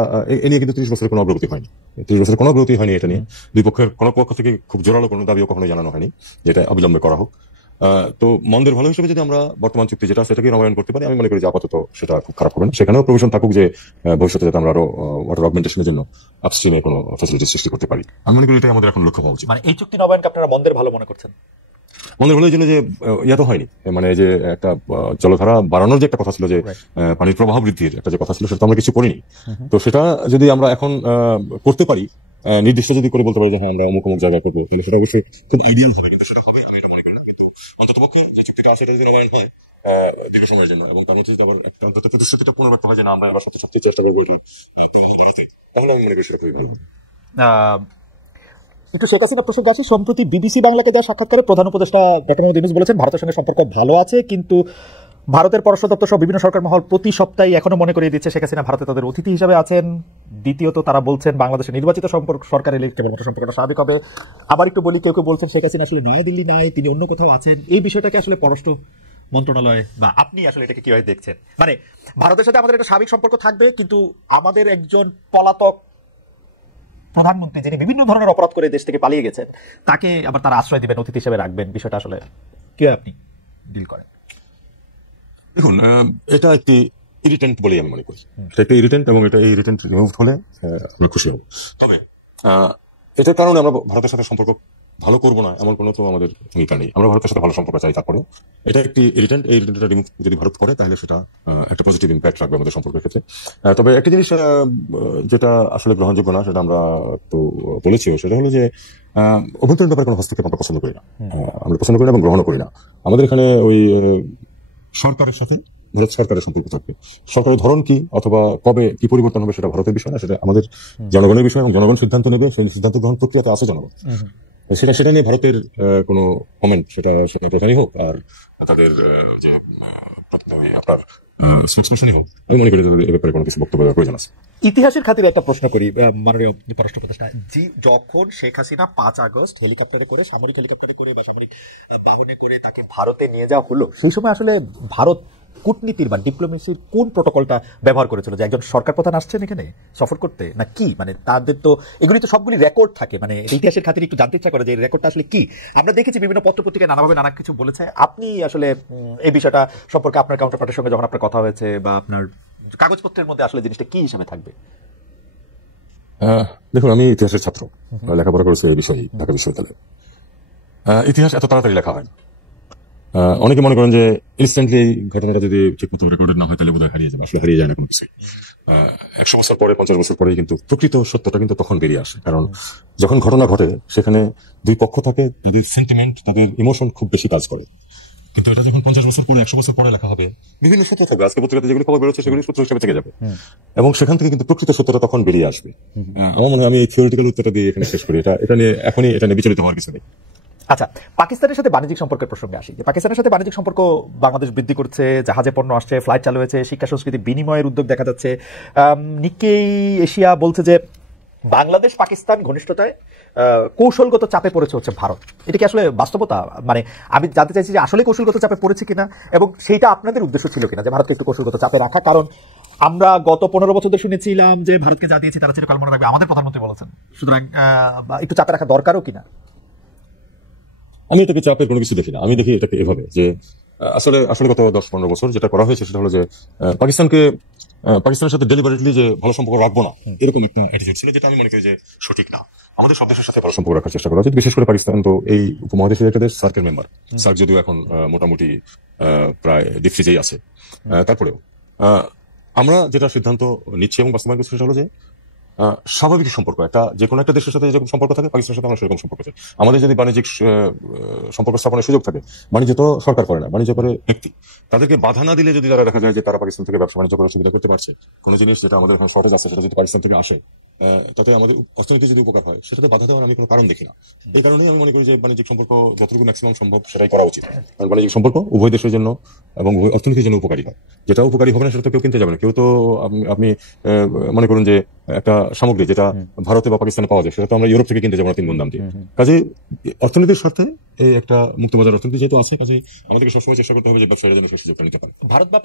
এ নিয়ে কিন্তু 30 বছরের কোনো অগ্রগতি হয়নি, 30 বছরের কোনো অগ্রগতি হয়নি। এটা নিয়ে দুই পক্ষের কোনো পক্ষ থেকে খুব জোরালো কোনো দাবিও কখনো জানানো হয়নি যে এটা অবিলম্বে করা হোক। তো মন্দের ভালো হিসেবে যদি আমরা বর্তমান চুক্তি যেটা সেটাকে নবায়ন করতে পারি, আমি মনে করি যে আপাতত সেটা খুব খারাপ হবে না। সেখানেও প্রভিশন থাকুক যে ভবিষ্যতে যাতে আমরা আরো ওয়াটার অগমেন্টেশনের জন্য আপস্ট্রিমে কোনো ফ্যাসিলিটি সৃষ্টি করতে পারি। আমি মনে করি এটাই আমাদের এখন লক্ষ্য হওয়া উচিত। মানে এই চুক্তি নবায়নকে আপনারা মন্দের ভালো মনে করছেন? মনে হলো যে ইয়া তো হয়নি, মানে যে একটা জলধারা বাড়ানোর যে একটা কথা ছিল, যে পানির প্রবাহ বৃদ্ধির একটা যে কথা ছিল, সেটা আমরা কিছু করিনি। তো সেটা যদি আমরা এখন করতে পারি, নির্দিষ্ট যদি করে বলতে পারি যে হ্যাঁ আমরা অমুক অমুক জায়গায় করবো, কিন্তু সেটা অবশ্যই খুব আইডিয়াল হবে, কিন্তু সেটা হবে আমি এটা মনে করি না। কিন্তু অন্ততপক্ষে যে চুক্তিটা আছে এটা যদি নবায়ন হয় দীর্ঘ সময়ের জন্য, এবং তার মধ্যে যদি আবার একটা অন্তত প্রতিশ্রুতিটা পুনর্ব্যক্ত হয় যে না আমরা আবার সবচেয়ে চেষ্টা করবো, তাহলে আমি মনে করি সেটা খুবই ভালো। একটু শেখ হাসিনা প্রসঙ্গে আছে। সম্প্রতি বিবিসি বাংলাকে দেওয়া সাক্ষাৎকারে প্রধান উপদেষ্টা ডক্টর মোহাম্মদ ইউনূস বলেছেন ভারতের সঙ্গে সম্পর্ক ভালো আছে, কিন্তু ভারতের পররাষ্ট্র দপ্তর সহ বিভিন্ন সরকার মহল প্রতি সপ্তাহে এখনো মনে করিয়ে দিচ্ছে শেখ হাসিনা ভারতে তাদের অতিথি হিসেবে আছেন। দ্বিতীয়ত তারা বলছেন বাংলাদেশের নির্বাচিত সরকার এলে কেবলমাত্র সম্পর্কটা স্বাভাবিক হবে। আবার একটু বলি, কেউ কেউ বলছেন শেখ হাসিনা আসলে নয়াদিল্লি নাই, তিনি অন্য কোথাও আছেন। এই বিষয়টাকে আসলে পররাষ্ট্র মন্ত্রণালয় বা আপনি আসলে এটাকে কিভাবে দেখছেন? মানে ভারতের সাথে আমাদের একটা স্বাভাবিক সম্পর্ক থাকবে, কিন্তু আমাদের একজন পলাতক প্রধানমন্ত্রী যিনি বিভিন্ন ধরনের অপরাধ করে দেশ থেকে পালিয়ে গেছেন, তাকে আবার তারা আশ্রয় দিবেন, অতিথি হিসেবে রাখবেন, বিষয়টা আসলে কিভাবে আপনি ডিল করেন? দেখুন, এটা একটি ইরিটেন্ট বলেই আমি মনে করি। এটা একটা ইরিটেন্ট, এবং এটা এই ইরিটেন্ট রিমুভ হলে আমরা খুশি হব। তবে এটার কারণে আমরা ভারতের সাথে সম্পর্ক ভালো করবো না এমন কোনো তো আমাদের ভূমিকা নেই। আমরা ভারতের সাথে ভালো সম্পর্ক চাই, তারপরেও এটা একটি ইরিটেন্ট, এই ইরিটেন্টটা রিমুভ যদি ভারত করে তাহলে সেটা একটা পজিটিভ ইম্প্যাক্ট রাখবে আমাদের সম্পর্কের ক্ষেত্রে। তবে একটা জিনিস যেটা আসলে গ্রহণযোগ্য না, সেটা আমরা তো বলেছিও, সেটা হলো যে অভ্যন্তরীণ ব্যাপারে কোনো হস্তক্ষেপ আমরা পছন্দ করি না, আমরা পছন্দ করি না এবং গ্রহণ করি না। আমাদের এখানে ওই সরকারের সাথে ভারত সরকারের সম্পর্ক থাকবে। সরকারের ধরন কি অথবা কবে কি পরিবর্তন হবে সেটা ভারতের বিষয় না, সেটা আমাদের জনগণের বিষয়, এবং জনগণ সিদ্ধান্ত নেবে। সেই সিদ্ধান্ত গ্রহণ প্রক্রিয়াতে আছে জনগণ। সেটা নিয়ে ভারতের কোনো কমেন্ট, সেটা প্রধানই হোক আর তাদের যে আপনার স্পোক্সপারসনই হোক, আমি মনে করি এ ব্যাপারে কোনো কিছু বক্তব্য দেওয়ার প্রয়োজন আছে। ইতিহাসের খাতিরে একটা প্রশ্ন করি মাননীয় পররাষ্ট্র উপদেষ্টা, যখন শেখ হাসিনা 5 আগস্ট হেলিকপ্টারে করে, সামরিক হেলিকপ্টারে করে বা সামরিক বাহনে করে তাকে ভারতে নিয়ে যাওয়া হলো, সেই সময় আসলে ভারত কূটনীতির বা ডিপ্লোমেসির কোন প্রোটোকলটা ব্যবহার করেছিল, যে একজন সরকার প্রধান আসছেন এখানে সফর করতে, না কি? মানে তাদের তো এগুলি তো সবগুলি রেকর্ড থাকে, মানে ইতিহাসের খাতিরে একটু জানতে ইচ্ছা করে যে এই রেকর্ডটা আসলে কি। আমরা দেখেছি বিভিন্ন পত্রপত্রিকায় নানাভাবে নানা কিছু বলেছে। আপনি আসলে এই বিষয়টা সম্পর্কে আপনার কাউন্টারপার্টের সঙ্গে যখন আপনার কথা হয়েছে বা আপনার কাগজপত্রের মধ্যে আসলে জিনিসটা কি হিসেবে থাকবে? দেখুন, আমি ইতিহাসের ছাত্র, লেখাপড়া করেছি এই বিষয়ে ঢাকা বিশ্ববিদ্যালয়ে। ইতিহাস এত তাড়াতাড়ি লেখা হয় না। অনেকে মনে করেন যে ইনস্ট্যান্টলি এই ঘটনাটা যদি ঠিক মতো রেকর্ডেড না হয় তাহলে বোধহয় হারিয়ে যাবে। আসলে হারিয়ে যায় না কোনো কিছুই। 100 বছর পরে, 50 বছর পরে কিন্তু প্রকৃত সত্যটা কিন্তু তখন বেরিয়ে আসে। কারণ যখন ঘটনা ঘটে সেখানে দুই পক্ষ থাকে, তাদের সেন্টিমেন্ট, তাদের ইমোশন খুব বেশি কাজ করে। কিন্তু এটা যখন 50 বছর পরে, 100 বছর পরে লেখা হবে, বিভিন্ন সূত্র থাকবে, আজকে পত্রিকাতে যেগুলো খবর বেরোচ্ছে সেগুলি সূত্র হিসেবে থেকে যাবে, এবং সেখান থেকে কিন্তু প্রকৃত সত্যটা তখন বেরিয়ে আসবে। আমার মনে হয় আমি এই থিওরিটিক্যাল উত্তরটা দিয়ে এখানে শেষ করি। এটা নিয়ে এখনই এটা নিয়ে বিচলিত হওয়ার কিছু নেই। আচ্ছা, পাকিস্তানের সাথে বাণিজ্যিক সম্পর্কের প্রসঙ্গে আসি। যে পাকিস্তানের সাথে বাণিজ্যিক সম্পর্ক বাংলাদেশ বৃদ্ধি করছে, জাহাজে পণ্য আসছে, ফ্লাইট চালু হয়েছে, শিক্ষা সংস্কৃতি বিনিময়ের উদ্যোগ দেখা যাচ্ছে। নিক্কেই এশিয়া বলছে যে বাংলাদেশ পাকিস্তান ঘনিষ্ঠতায় কৌশলগত চাপে পড়েছে হচ্ছে ভারত। এটা কি আসলে বাস্তবতা? মানে আমি জানতে চাইছি যে আসলে কৌশলগত চাপে পড়েছে কিনা, এবং সেইটা আপনাদের উদ্দেশ্য ছিল কিনা যে ভারতকে একটু কৌশলগত চাপে রাখা। কারণ আমরা গত 15 বছর ধরে শুনেছিলাম যে ভারতকে যা দিয়েছি তারা চিরকাল মনে রাখবে, আমাদের প্রধানমন্ত্রী বলেছেন। সুতরাং একটু চাপে রাখা দরকারও কিনা? আমি এটাকে চাপের কোনো কিছু দেখি না। আমি দেখি এটাকে এভাবে যে আসলে আসলে গত 10-15 বছর যেটা করা হয়েছে সেটা হলো যে পাকিস্তানের সাথে ডেলিভারেটলি যে ভালো সম্পর্ক রাখবো না, এরকম একটা অ্যাটিটিউড ছিল, যেটা আমি মনে করি যে সঠিক না। আমাদের সব দেশের সাথে ভালো সম্পর্ক রাখার চেষ্টা করা উচিত। বিশেষ করে পাকিস্তান তো এই উপমহাদেশের একটা দেশ, সার্কের মেম্বার। সার্ক যদিও এখন মোটামুটি প্রায় ডিপ ফ্রিজেই আছে, তারপরেও আমরা যেটা সিদ্ধান্ত নিচ্ছি এবং বাস্তবায়ন করছি সেটা হলো যে স্বাভাবিক সম্পর্ক, একটা যে কোনো একটা দেশের সাথে যেরকম সম্পর্ক থাকে পাকিস্তানের সাথে আমরা সেরকম সম্পর্ক চাই। আমাদের যদি বাণিজ্যিক সম্পর্ক স্থাপনের সুযোগ থাকে, বাণিজ্য তো সরকার করে না, বাণিজ্য করে ব্যক্তি। তাদেরকে বাধা না দিলে যদি তারা দেখা যায় যে তারা পাকিস্তান থেকে ব্যবসা বাণিজ্য করার সুবিধা করতে পারছে, কোনো জিনিস যেটা আমাদের এখন শর্টেজ আছে সেটা যদি পাকিস্তান থেকে আসে, তাতে আমাদের অর্থনীতি যদি উপকার হয়, সেটাতে বাধা দেওয়ার আমি কোনো কারণ দেখি না। এই কারণেই আমি মনে করি যে বাণিজ্যিক সম্পর্ক যতটুকু ম্যাক্সিমাম সম্ভব সেটাই করা উচিত। কারণ বাণিজ্যিক সম্পর্ক উভয় দেশের জন্য এবং উভয় অর্থনীতির জন্য উপকারী হয়। যেটা উপকারী হবে না সেটা তো কেউ কিনতে যাবে না। কেউ তো আপনি মনে করুন যে একটা সামগ্রী যেটা ভারতে বা পাকিস্তানে পাওয়া যায় সেটা তো আমরা ইউরোপ থেকে কিনতে যাবো না 3 গুণ দাম দিয়ে। কাজে অর্থনীতির স্বার্থে এই একটা মুক্তবাজার অর্থনীতি যেহেতু আছে, কাজে আমাদেরকে সবসময় চেষ্টা করতে হবে যে ব্যবসায়ীরা যেন সেই সুযোগটা নিতে পারে। ভারত বা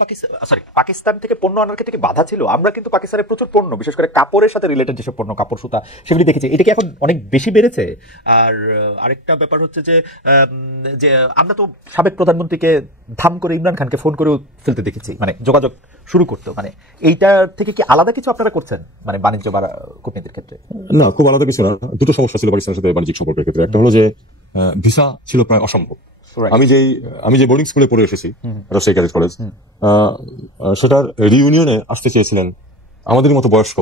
পাকিস্তান থেকে পণ্য আনার ক্ষেত্রে কি বাধা ছিল? আমরা কিন্তু পাকিস্তানের প্রচুর পণ্য, বিশেষ করে কাপড়ের সাথে রিলেটেড যেসব পণ্য, কাপড়, সুতা, সেগুলি দেখেছি। এটা কি এখন অনেক বেশি বেড়েছে? আর আরেকটা ব্যাপার হচ্ছে যে আমরা তো সাবেক প্রধানমন্ত্রীকে ধাম করে ইমরান খানকে ফোন করেও ফেলতে দেখেছি, মানে যোগাযোগ শুরু করতে। মানে এইটার থেকে কি আলাদা কিছু আপনারা করছেন, মানে বাণিজ্য বা কূটনীতির ক্ষেত্রে? না, খুব আলাদা কিছু না। দুটো সমস্যা ছিল পাকিস্তানের সাথে বাণিজ্যিক সম্পর্কের ক্ষেত্রে। একটা হলো যে ভিসা ছিল প্রায় অসম্ভব। আমি যে বোর্ডিং স্কুলে পড়ে এসেছি, রাজশাহী ক্যাডেট কলেজ, সেটার রিইউনিয়নে আসতে চেয়েছিলেন আমাদের মতো বয়স্ক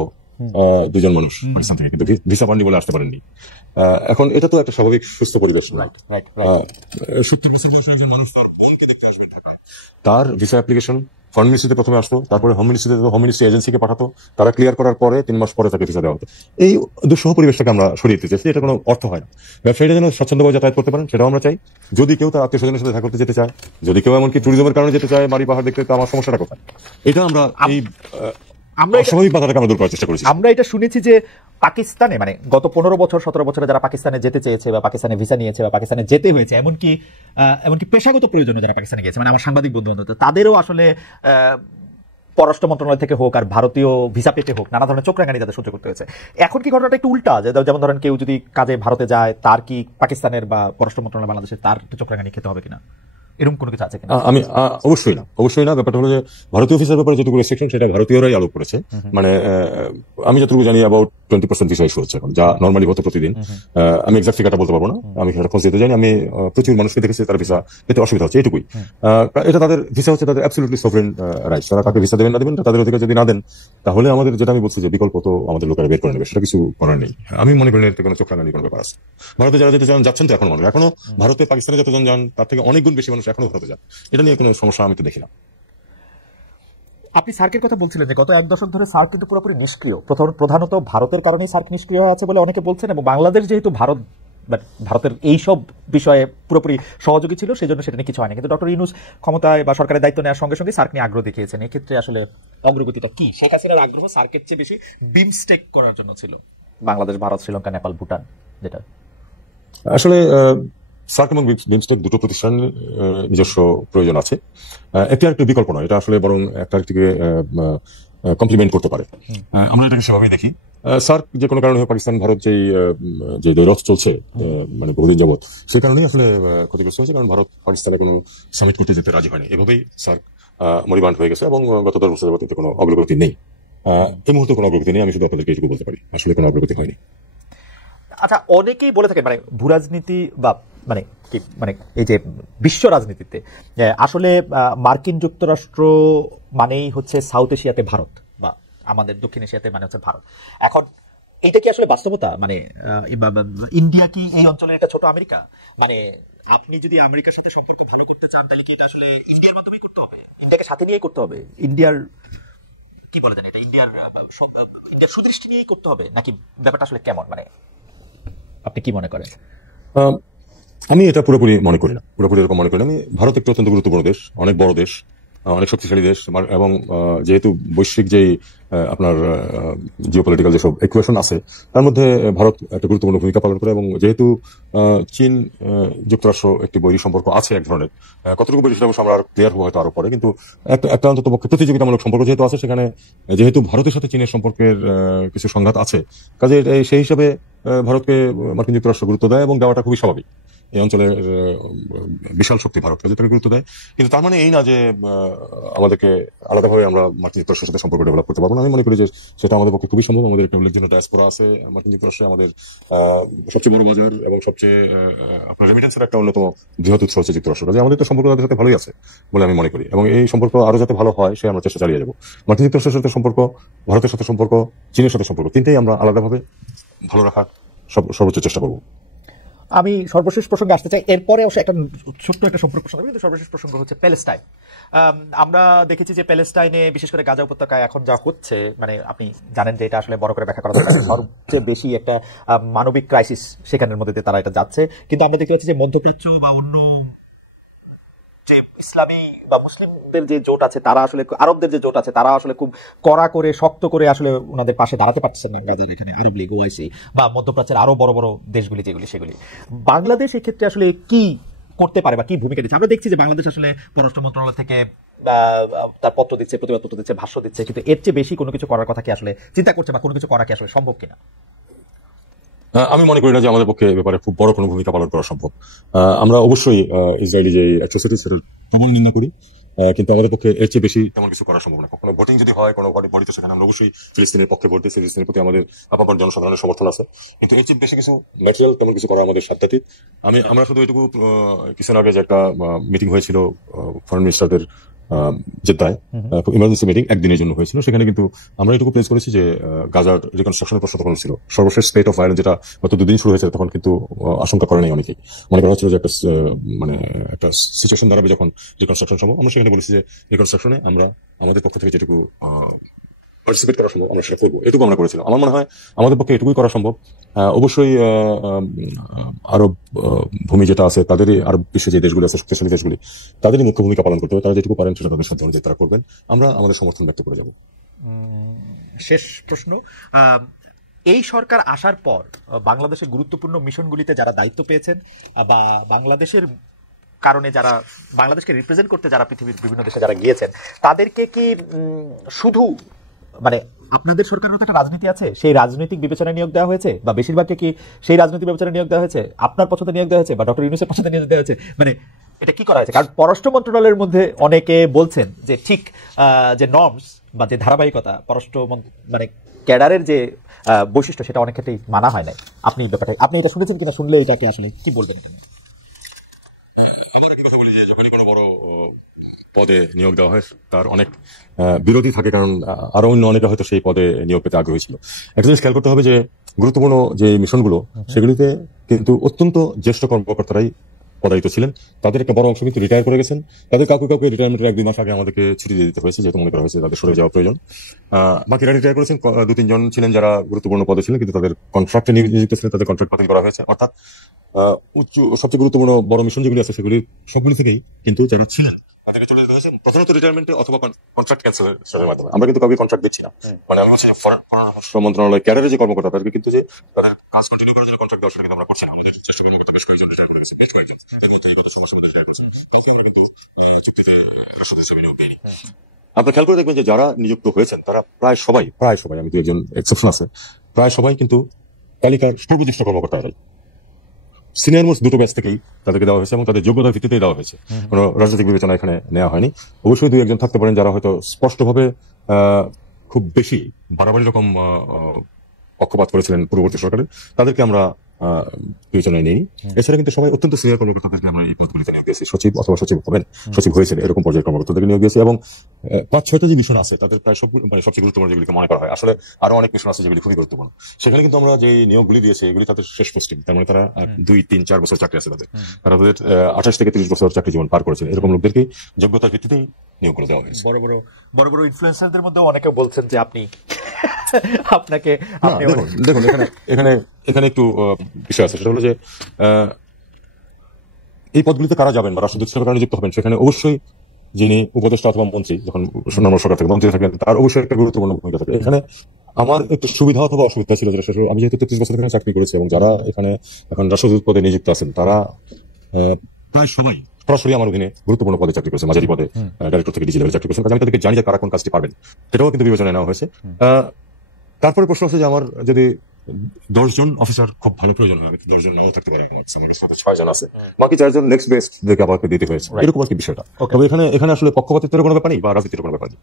2 জন মানুষ পাকিস্তান থেকে, কিন্তু ভিসা পাননি বলে আসতে পারেননি। এখন এটা তো একটা স্বাভাবিক সুস্থ পরিবেশ না। 70 বছর বয়সের একজন মানুষ তার বোনকে দেখতে আসবে ঢাকায়, তার ভিসা অ্যাপ্লিকেশন ফরেন মিনিস্ট্রিতে প্রথমে আসতো, তারপরে হোম মিনিস্ট্রি এজেন্সিকে পাঠাতো, তারা ক্লিয়ার করার পরে 3 মাস পরে তাকে ভিসা দেওয়া হতো। এই দুঃসহ পরিবেশটাকে আমরা সরিয়ে দিতে চাইছি। এটা কোনো অর্থ হয় না। ব্যবসায়ীরা যেন স্বচ্ছন্দভাবে যাতায়াত করতে পারেন সেটাও আমরা চাই। যদি কেউ তার আত্মীয় স্বজনের সাথে দেখা করতে যেতে চায়, যদি কেউ এমনকি ট্যুরিজমের কারণে যেতে চায়, বাড়ি পাহাড় দেখতে, তো আমার সমস্যাটা কোথায়? এটা আমরা এই অস্বাভাবিক বাধাটাকে আমরা দূর করার চেষ্টা করেছি। আমরা এটা শুনেছি যে পাকিস্তানে, মানে গত 15 বছর 17 বছরে যারা পাকিস্তানে যেতে চেয়েছে বা পাকিস্তানে ভিসা নিয়েছে বা পাকিস্তানে যেতে হয়েছে, এমনকি পেশাগত প্রয়োজনে যারা পাকিস্তানে গিয়েছে, মানে আমার সাংবাদিক বন্ধু বান্ধব, তাদেরও আসলে পররাষ্ট্র মন্ত্রণালয় থেকে হোক আর ভারতীয় ভিসা পেতে হোক নানা ধরনের চোখরাঙানি তাদের সহ্য করতে হয়েছে। এখন কি ঘটনাটা একটু উল্টা, যেমন ধরেন কেউ যদি কাজে ভারতে যায়, তার কি পাকিস্তানের বা পররাষ্ট্র মন্ত্রণালয় বাংলাদেশের তার চোখরাঙানি খেতে হবে কিনা, এরকম কোনো কিছু আছে কিনা? আমি অবশ্যই না। ব্যাপারটা হলো যে ভারতীয় ভিসার ব্যাপারে যতটুকু রেস্ট্রিকশন সেটা ভারতীয়রাই আরোপ করেছে। মানে আমি যতটুকু জানি অ্যাবাউট 20% ভিসা ইস্যু হচ্ছে এখন, যা নর্মালি হতো প্রতিদিন। আমি এক্সাক্ট ফিগারটা বলতে পারবো না, আমি সেটা খোঁজ দিতে জানি। আমি প্রচুর মানুষকে দেখেছি তার ভিসা পেতে অসুবিধা হচ্ছে, এটুকুই। এটা তাদের ভিসা হচ্ছে তাদের অ্যাবসলিউটলি সভরেন রাইটস। তারা কাকে ভিসা দেবেন না দেবেন তাদের অধিকার। যদি না দেন তাহলে আমাদের, যেটা আমি বলছি যে বিকল্প তো আমাদের লোকেরা বের করে নেবে, সেটা কিছু করার নেই। আমি মনে করি এতে কোনো চোখরাঙানির কোনো ব্যাপার আছে। ভারতে যারা যেতে যাচ্ছেন তো এখনো ভারতে পাকিস্তানে যতজন যান তার থেকে অনেক গুণ বেশি মানুষ এখনো ভারতে যান। এটা নিয়ে কোনো সমস্যা আমি তো দেখি না। আপনি সার্কের কথা বলছিলেন যে গত 1 দশক ধরে সার্ক কিন্তু পুরোপুরি নিষ্ক্রিয়। প্রধানত ভারতের কারণেই সার্ক নিষ্ক্রিয় হয়ে আছে বলে অনেকে বলছেন, এবং বাংলাদেশ যেহেতু ভারতের এইসব বিষয়ে পুরোপুরি সহযোগী ছিল, সেই জন্য সেটা নিয়ে কিছু হয়নি। কিন্তু ডক্টর ইউনূস ক্ষমতায় বা সরকারের দায়িত্ব নেওয়ার সঙ্গে সঙ্গে সার্ক নিয়ে আগ্রহ দেখিয়েছেন। এক্ষেত্রে আসলে অগ্রগতিটা কি? শেখ হাসিনার আগ্রহ সার্কের চেয়ে বেশি বিমস্টেক করার জন্য ছিল, বাংলাদেশ, ভারত, শ্রীলঙ্কা, নেপাল, ভুটান, যেটা আসলে সার্ক এবং বিমস্টেক দুটো প্রতিষ্ঠানের নিজস্ব প্রয়োজন আছে। একটি আরেকটি বিকল্প নয়, এটা আসলে বরং একটা আরেকটিকে কমপ্লিমেন্ট করতে পারে। আমরা এটাকে সেভাবেই দেখি। সার্ক যে কোনো কারণে পাকিস্তান ভারত যে দ্বৈরথ চলছে মানে বহুদিন যাবৎ, সেই কারণেই আসলে ক্ষতিগ্রস্ত হয়েছে, কারণ ভারত পাকিস্তানে কোনো সামিট করতে যেতে রাজি হয়নি। এভাবেই সার্ক মরিবান্ড হয়ে গেছে এবং গত 10 বছর যাবৎ এতে কোনো অগ্রগতি নেই। এই মুহূর্তে কোনো অগ্রগতি নেই, আমি শুধু আপনাদেরকে এটুকু বলতে পারি, আসলে কোনো অগ্রগতি হয়নি। আচ্ছা, অনেকেই বলে থাকে মানে ভূরাজনীতি বা মানে কি মানে এই যে বিশ্ব রাজনীতিতে আসলে মার্কিন যুক্তরাষ্ট্র মানেই হচ্ছে সাউথ এশিয়াতে ভারত, বা আমাদের দক্ষিণ এশিয়াতে মানে হচ্ছে ভারত। এখন এইটা কি আসলে বাস্তবতা? মানে ইন্ডিয়া কি এই অঞ্চলের একটা ছোট আমেরিকা? মানে আপনি যদি আমেরিকার সাথে সম্পর্ক ভালো করতে চান, তাহলে কি এটা আসলে ইন্ডিয়ার মাধ্যমেই করতে হবে? ইন্ডিয়াকে সাথে নিয়েই করতে হবে? ইন্ডিয়ার কি বলে জানি, এটা ইন্ডিয়ার সুদৃষ্টি নিয়েই করতে হবে, নাকি ব্যাপারটা আসলে কেমন? মানে আপনি কি মনে করেন? আমি এটা পুরোপুরি মনে করি না, পুরোপুরি এরকম মনে করি না। আমি ভারত একটি অত্যন্ত গুরুত্বপূর্ণ দেশ, অনেক বড় দেশ, অনেক শক্তিশালী দেশ, এবং যেহেতু বৈশ্বিক যেই আপনার জিওপলিটিক্যাল যেসব ইকুয়েশন আছে তার মধ্যে ভারত একটা গুরুত্বপূর্ণ ভূমিকা পালন করে, এবং যেহেতু চীন যুক্তরাষ্ট্র একটি বৈরী সম্পর্ক আছে এক ধরনের, কতটুকু বৈরী সেটা আমরা আর ক্লিয়ার হবো হয়তো আরো পরে, কিন্তু একটা অন্তত পক্ষে প্রতিযোগিতামূলক সম্পর্ক যেহেতু আছে, সেখানে যেহেতু ভারতের সাথে চীনের সম্পর্কের কিছু সংঘাত আছে, কাজে সেই হিসাবে ভারতকে মার্কিন যুক্তরাষ্ট্র গুরুত্ব দেয় এবং দেওয়াটা খুবই স্বাভাবিক। এই অঞ্চলের বিশাল শক্তি ভারতকে যেটাকে গুরুত্ব দেয়, কিন্তু তার মানে এই না যে আমাদেরকে আলাদাভাবে আমরা মার্কিন যুক্তরাষ্ট্রের সাথে সম্পর্ক ডেভেলপ করতে পারবো না। আমি মনে করি যে সেটা আমাদের পক্ষে খুবই সম্ভব। আমাদের একটা উল্লেখযোগ্য ডায়াসপোরা আছে মার্কিন যুক্তরাষ্ট্রে, আমাদের সবচেয়ে বড় বাজার এবং সবচেয়ে আপনার রেমিটেন্সের একটা অন্যতম বৃহৎ উৎস হচ্ছে যুক্তরাষ্ট্র। কাজে আমাদের তো সম্পর্ক তাদের সাথে ভালোই আছে বলে আমি মনে করি, এবং এই সম্পর্ক আরো যাতে ভালো হয় সে আমরা চেষ্টা চালিয়ে যাবো। মার্কিন যুক্তরাষ্ট্রের সাথে সম্পর্ক, ভারতের সাথে সম্পর্ক, চীনের সাথে সম্পর্ক, তিনটাই আমরা আলাদাভাবে ভালো রাখার সর্বোচ্চ চেষ্টা করবো। আমি সর্বশেষ প্রসঙ্গে আসতে চাই, এরপরে অবশ্য একটা ছোট্ট একটা সম্পর্ক প্রসঙ্গ, কিন্তু সর্বশেষ প্রসঙ্গ হচ্ছে প্যালেস্টাইন। আমরা দেখেছি যে প্যালেস্টাইনে বিশেষ করে গাজা উপত্যকায় এখন যা হচ্ছে, মানে আপনি জানেন যে এটা আসলে বড় করে ব্যাখ্যা করা দরকার, সবচেয়ে বেশি একটা মানবিক ক্রাইসিস সেখানের মধ্যে দিয়ে তারা এটা যাচ্ছে। কিন্তু আমরা দেখতে পাচ্ছি যে মধ্যপ্রাচ্য বা অন্য যে ইসলামী বা মুসলিমদের যে জোট আছে তারা আসলে, আরবদের যে জোট আছে তারা আসলে খুব কড়া করে শক্ত করে আসলে ওনাদের পাশে দাঁড়াতে পারছে না গাজার এখানে, আরব লীগ, ওআইসি বা মধ্যপ্রাচ্যের আরো বড় বড় দেশগুলি যেগুলি সেগুলি। বাংলাদেশ এক্ষেত্রে আসলে কি করতে পারে বা কি ভূমিকা দিচ্ছে? আমরা দেখছি যে বাংলাদেশ আসলে পররাষ্ট্র মন্ত্রণালয় থেকে তার পত্র দিচ্ছে, প্রতিবাদ পত্র দিচ্ছে, ভাষ্য দিচ্ছে, কিন্তু এর চেয়ে বেশি কোনো কিছু করার কথা কি আসলে চিন্তা করছে বা কোনো কিছু করা কি আসলে সম্ভব কিনা? আমি মনে করি না যে আমাদের পক্ষে ব্যাপারে খুব বড় কোনো ভূমিকা পালন করা সম্ভব। আমরা অবশ্যই ইসরায়েলি যে অ্যাট্রোসিটি সেটার প্রবল নিন্দা করি, কিন্তু আমাদের পক্ষে এর চেয়ে বেশি তেমন কিছু করা সম্ভব না। কোনো ভোটিং যদি হয়, কোনো বডিতে, সেখানে আমরা অবশ্যই ফিলিস্তিনের পক্ষে ভোট দিই, ফিলিস্তিনের প্রতি আমাদের আপামর জনসাধারণের সমর্থন আছে, কিন্তু এর চেয়ে বেশি কিছু ন্যাচারাল তেমন কিছু করা আমাদের সাধ্যাতীত। আমরা শুধু এটুকু, কিছুদিন আগে যে একটা মিটিং হয়েছিল ফরেন মিনিস্টারদের জেদ্দায়, ইমার্জেন্সি মিটিং একদিনের জন্য হয়েছিল, সেখানে কিন্তু আমরা এটুকু প্লেস করেছি যে গাজার রিকনস্ট্রাকশনের প্রশ্ন তখন ছিল, সর্বশেষ স্টেট অফ ভায়োলেন্স যেটা গত 2 দিন শুরু হয়েছে, তখন কিন্তু আশঙ্কা করে নাই অনেকেই, মনে করা হচ্ছিল যে একটা সিচুয়েশন দাঁড়াবে যখন রিকনস্ট্রাকশন সম্ভব। আমরা সেখানে বলেছি যে রিকনস্ট্রাকশনে আমরা আমাদের পক্ষ থেকে যেটুকু পার্টিসিপেট করা সম্ভব আমরা সেটা করবো, এটুকু আমরা করেছিলাম। আমার মনে হয় আমাদের পক্ষে এটুকুই করা সম্ভব। অবশ্যই আরব ভূমি যেটা আছে, তাদের আরব বিশ্বে যে দেশগুলি আছে, শক্তিশালী দেশগুলি, তাদেরই মুখ্য ভূমিকা পালন করতে হবে। তারা যেটুকু পারেন সেটা তাদের সাধ্য অনুযায়ী তারা করবেন, আমরা আমাদের সমর্থন ব্যক্ত করে যাব। শেষ প্রশ্ন, এই সরকার আসার পর বাংলাদেশের গুরুত্বপূর্ণ মিশনগুলিতে যারা দায়িত্ব পেয়েছেন বা বাংলাদেশের কারণে যারা বাংলাদেশকে রিপ্রেজেন্ট করতে যারা পৃথিবীর বিভিন্ন দেশে যারা গিয়েছেন, তাদেরকে কি শুধু মানে আপনাদের সরকারের তো একটা রাজনীতি আছে, সেই রাজনৈতিক বিবেচনায় নিয়োগ দেওয়া হয়েছে, বা বেশিরভাগকে কি সেই রাজনৈতিক বিবেচনায় নিয়োগ দেওয়া হয়েছে, আপনার পছন্দে নিয়োগ দেওয়া হয়েছে, বা ডক্টর ইউনূসের পছন্দে নিয়োগ দেওয়া হয়েছে? মানে এটা কি করা হয়েছে? কারণ পররাষ্ট্র মন্ত্রণালয়ের মধ্যে অনেকে বলছেন যে ঠিক যে নর্মস বা যে ধারাবাহিকতা পররাষ্ট্র মানে ক্যাডারের যে বৈশিষ্ট্য, সেটা অনেক ক্ষেত্রেই মানা হয় নাই। আপনি ব্যাপারটা আপনি এটা শুনেছেন কিনা, শুনলে এটাকে আসলে কি বলবেন? এটা আমার একই কথা বলি যে যখনই কোনো বড় পদে নিয়োগ দেওয়া হয় তার অনেক বিরোধী থাকে, কারণ আরো অন্য অনেকে হয়তো সেই পদে নিয়োগ পেতে আগ্রহী ছিল। একটা জিনিস খেয়াল করতে হবে যে গুরুত্বপূর্ণ যে মিশনগুলো, সেগুলিতে কিন্তু অত্যন্ত জ্যেষ্ঠ কর্মকর্তারাই পদায়িত ছিলেন। তাদের একটা বড় অংশ কিন্তু রিটায়ার করে গেছেন। তাদের কাউকে রিটায়ারমেন্টের 1-2 মাস আগে আমাদেরকে ছুটি দিয়ে দিতে হয়েছে, যেহেতু মনে করা হয়েছে তাদের সরে যাওয়া প্রয়োজন। বাকিরা রিটায়ার করেছেন। 2-3 জন ছিলেন যারা গুরুত্বপূর্ণ পদে ছিলেন, কিন্তু তাদের কন্ট্রাক্টে নিযুক্ত ছিলেন, তাদের কন্ট্রাক্ট বাতিল করা হয়েছে। অর্থাৎ সবচেয়ে গুরুত্বপূর্ণ বড় মিশন যেগুলি আছে, সেগুলি সবগুলি থেকেই কিন্তু যারা ছিলেন তাদেরকে চলে যেতে হয়েছে প্রধানত রিটায়ারমেন্টে অথবা কন্ট্রাক্ট ক্যান্সেলের মাধ্যমে। আমরা কিন্তু কাউকে কন্ট্রাক্ট দিচ্ছি না। মানে আমি বলছি পররাষ্ট্র মন্ত্রণালয় ক্যাডারে যে কর্মকর্তা তাদেরকে কিন্তু যে তাদের কাজ কন্টিনিউ করার জন্য কন্ট্রাক্ট দেওয়ার কিন্তু আমরা করছি না। আমাদের চেষ্টা কর্মকর্তা বেশ কয়েকজন রিটায়ার করে গেছে, বেশ কয়েকজন, এর মধ্যে গত 6 মাসের মধ্যে রিটায়ার করেছেন। কাউকে আমরা কিন্তু চুক্তিতে রাষ্ট্র হিসেবে নিয়োগ দিইনি। আপনি খেয়াল করে দেখবেন যে যারা নিযুক্ত হয়েছেন তারা প্রায় সবাই, আমি দু একজন এক্সেপশন আছে, প্রায় সবাই কিন্তু তালিকার সর্বজ্যেষ্ঠ কর্মকর্তা। সিনিয়র মোস্ট দুটো ব্যাচ থেকেই তাদেরকে দেওয়া হয়েছে এবং তাদের যোগ্যতার ভিত্তিতেই দেওয়া হয়েছে, কোনো রাজনৈতিক বিবেচনা এখানে নেওয়া হয়নি। অবশ্যই দুই একজন থাকতে পারেন যারা হয়তো স্পষ্টভাবে খুব বেশি বাড়াবাড়ি রকম পক্ষপাত করেছিলেন পূর্ববর্তী সরকারের, তাদেরকে আমরা বিবেচনায় নেই। এছাড়া কিন্তু সবাই অত্যন্ত সিনিয়র কর্মকর্তাদেরকে আমরা এই পদগুলিতে নিয়োগ দিয়েছি। সচিব অথবা সচিব হবেন, সচিব হয়েছেন এরকম পর্যায়ের কর্মকর্তাদেরকে নিয়োগ দিয়েছি এবং 5-6টা যে মিশন আছে তাদের প্রায় সবগুলো, মানে সবচেয়ে গুরুত্বপূর্ণ যেগুলিকে মনে করা হয়, আসলে আরো অনেক মিশন আছে যেগুলি খুবই গুরুত্বপূর্ণ, সেখানে কিন্তু আমরা যে নিয়োগগুলি দিয়েছি এগুলি তাদের শেষ পোস্টিং। তার মানে তারা 2-3-4 বছর চাকরি আছে তাদের, তারা তাদের 28 থেকে 30 বছর চাকরি জীবন পার করেছেন। এরকম লোকদেরকে যোগ্যতার ভিত্তিতেই নিয়োগগুলো দেওয়া হয়েছে। বড় বড় ইনফ্লুয়েন্সারদের মধ্যে অনেকে বলছেন যে আপনি আপনাকে দেখুন এখানে একটু বিষয় আছে, সেটা হলো যে এই পদগুলিতে কারা যাবেন বা রাষ্ট্রদূত হিসেবে কারা নিযুক্ত হবেন, সেখানে অবশ্যই যিনি উপদেষ্টা অথবা মন্ত্রী, যখন নর্মাল সরকার থেকে মন্ত্রী থাকেন, তার অবশ্যই একটা গুরুত্বপূর্ণ ভূমিকা থাকে। এখানে আমার একটু সুবিধা অথবা অসুবিধা ছিল যেটা, আমি যেহেতু 33 বছর এখানে চাকরি করেছি এবং যারা এখানে এখন রাষ্ট্রদূত পদে নিযুক্ত আছেন তারা প্রায় সবাই সরাসরি আমার অধীনে গুরুত্বপূর্ণ পদে চাকরি করেছে, মাঝারি পদে ডাইরেক্টর থেকে ডিজি লেভেলে চাকরি করেছেন। আমি তাদেরকে জানি যে কারা কোন কাজটি পারবেন, সেটাও কিন্তু বিবেচনায় নেওয়া হয়েছে। তারপরে প্রশ্ন আছে যে আমার যদি 10 জন অফিসার খুব ভালো প্রয়োজন হয়, 10 জন নাও থাকতে পারে, আমার কাছে 6 জন আছে, বাকি 4 জন নেক্সট বেস্ট দেখে আমাকে দিতে হয়েছে, এরকম আর কি বিষয়টা। তবে এখানে আসলে পক্ষপাতিত্বের কোনো ব্যাপার নেই বা রাজনীতির কোনো ব্যাপার নেই।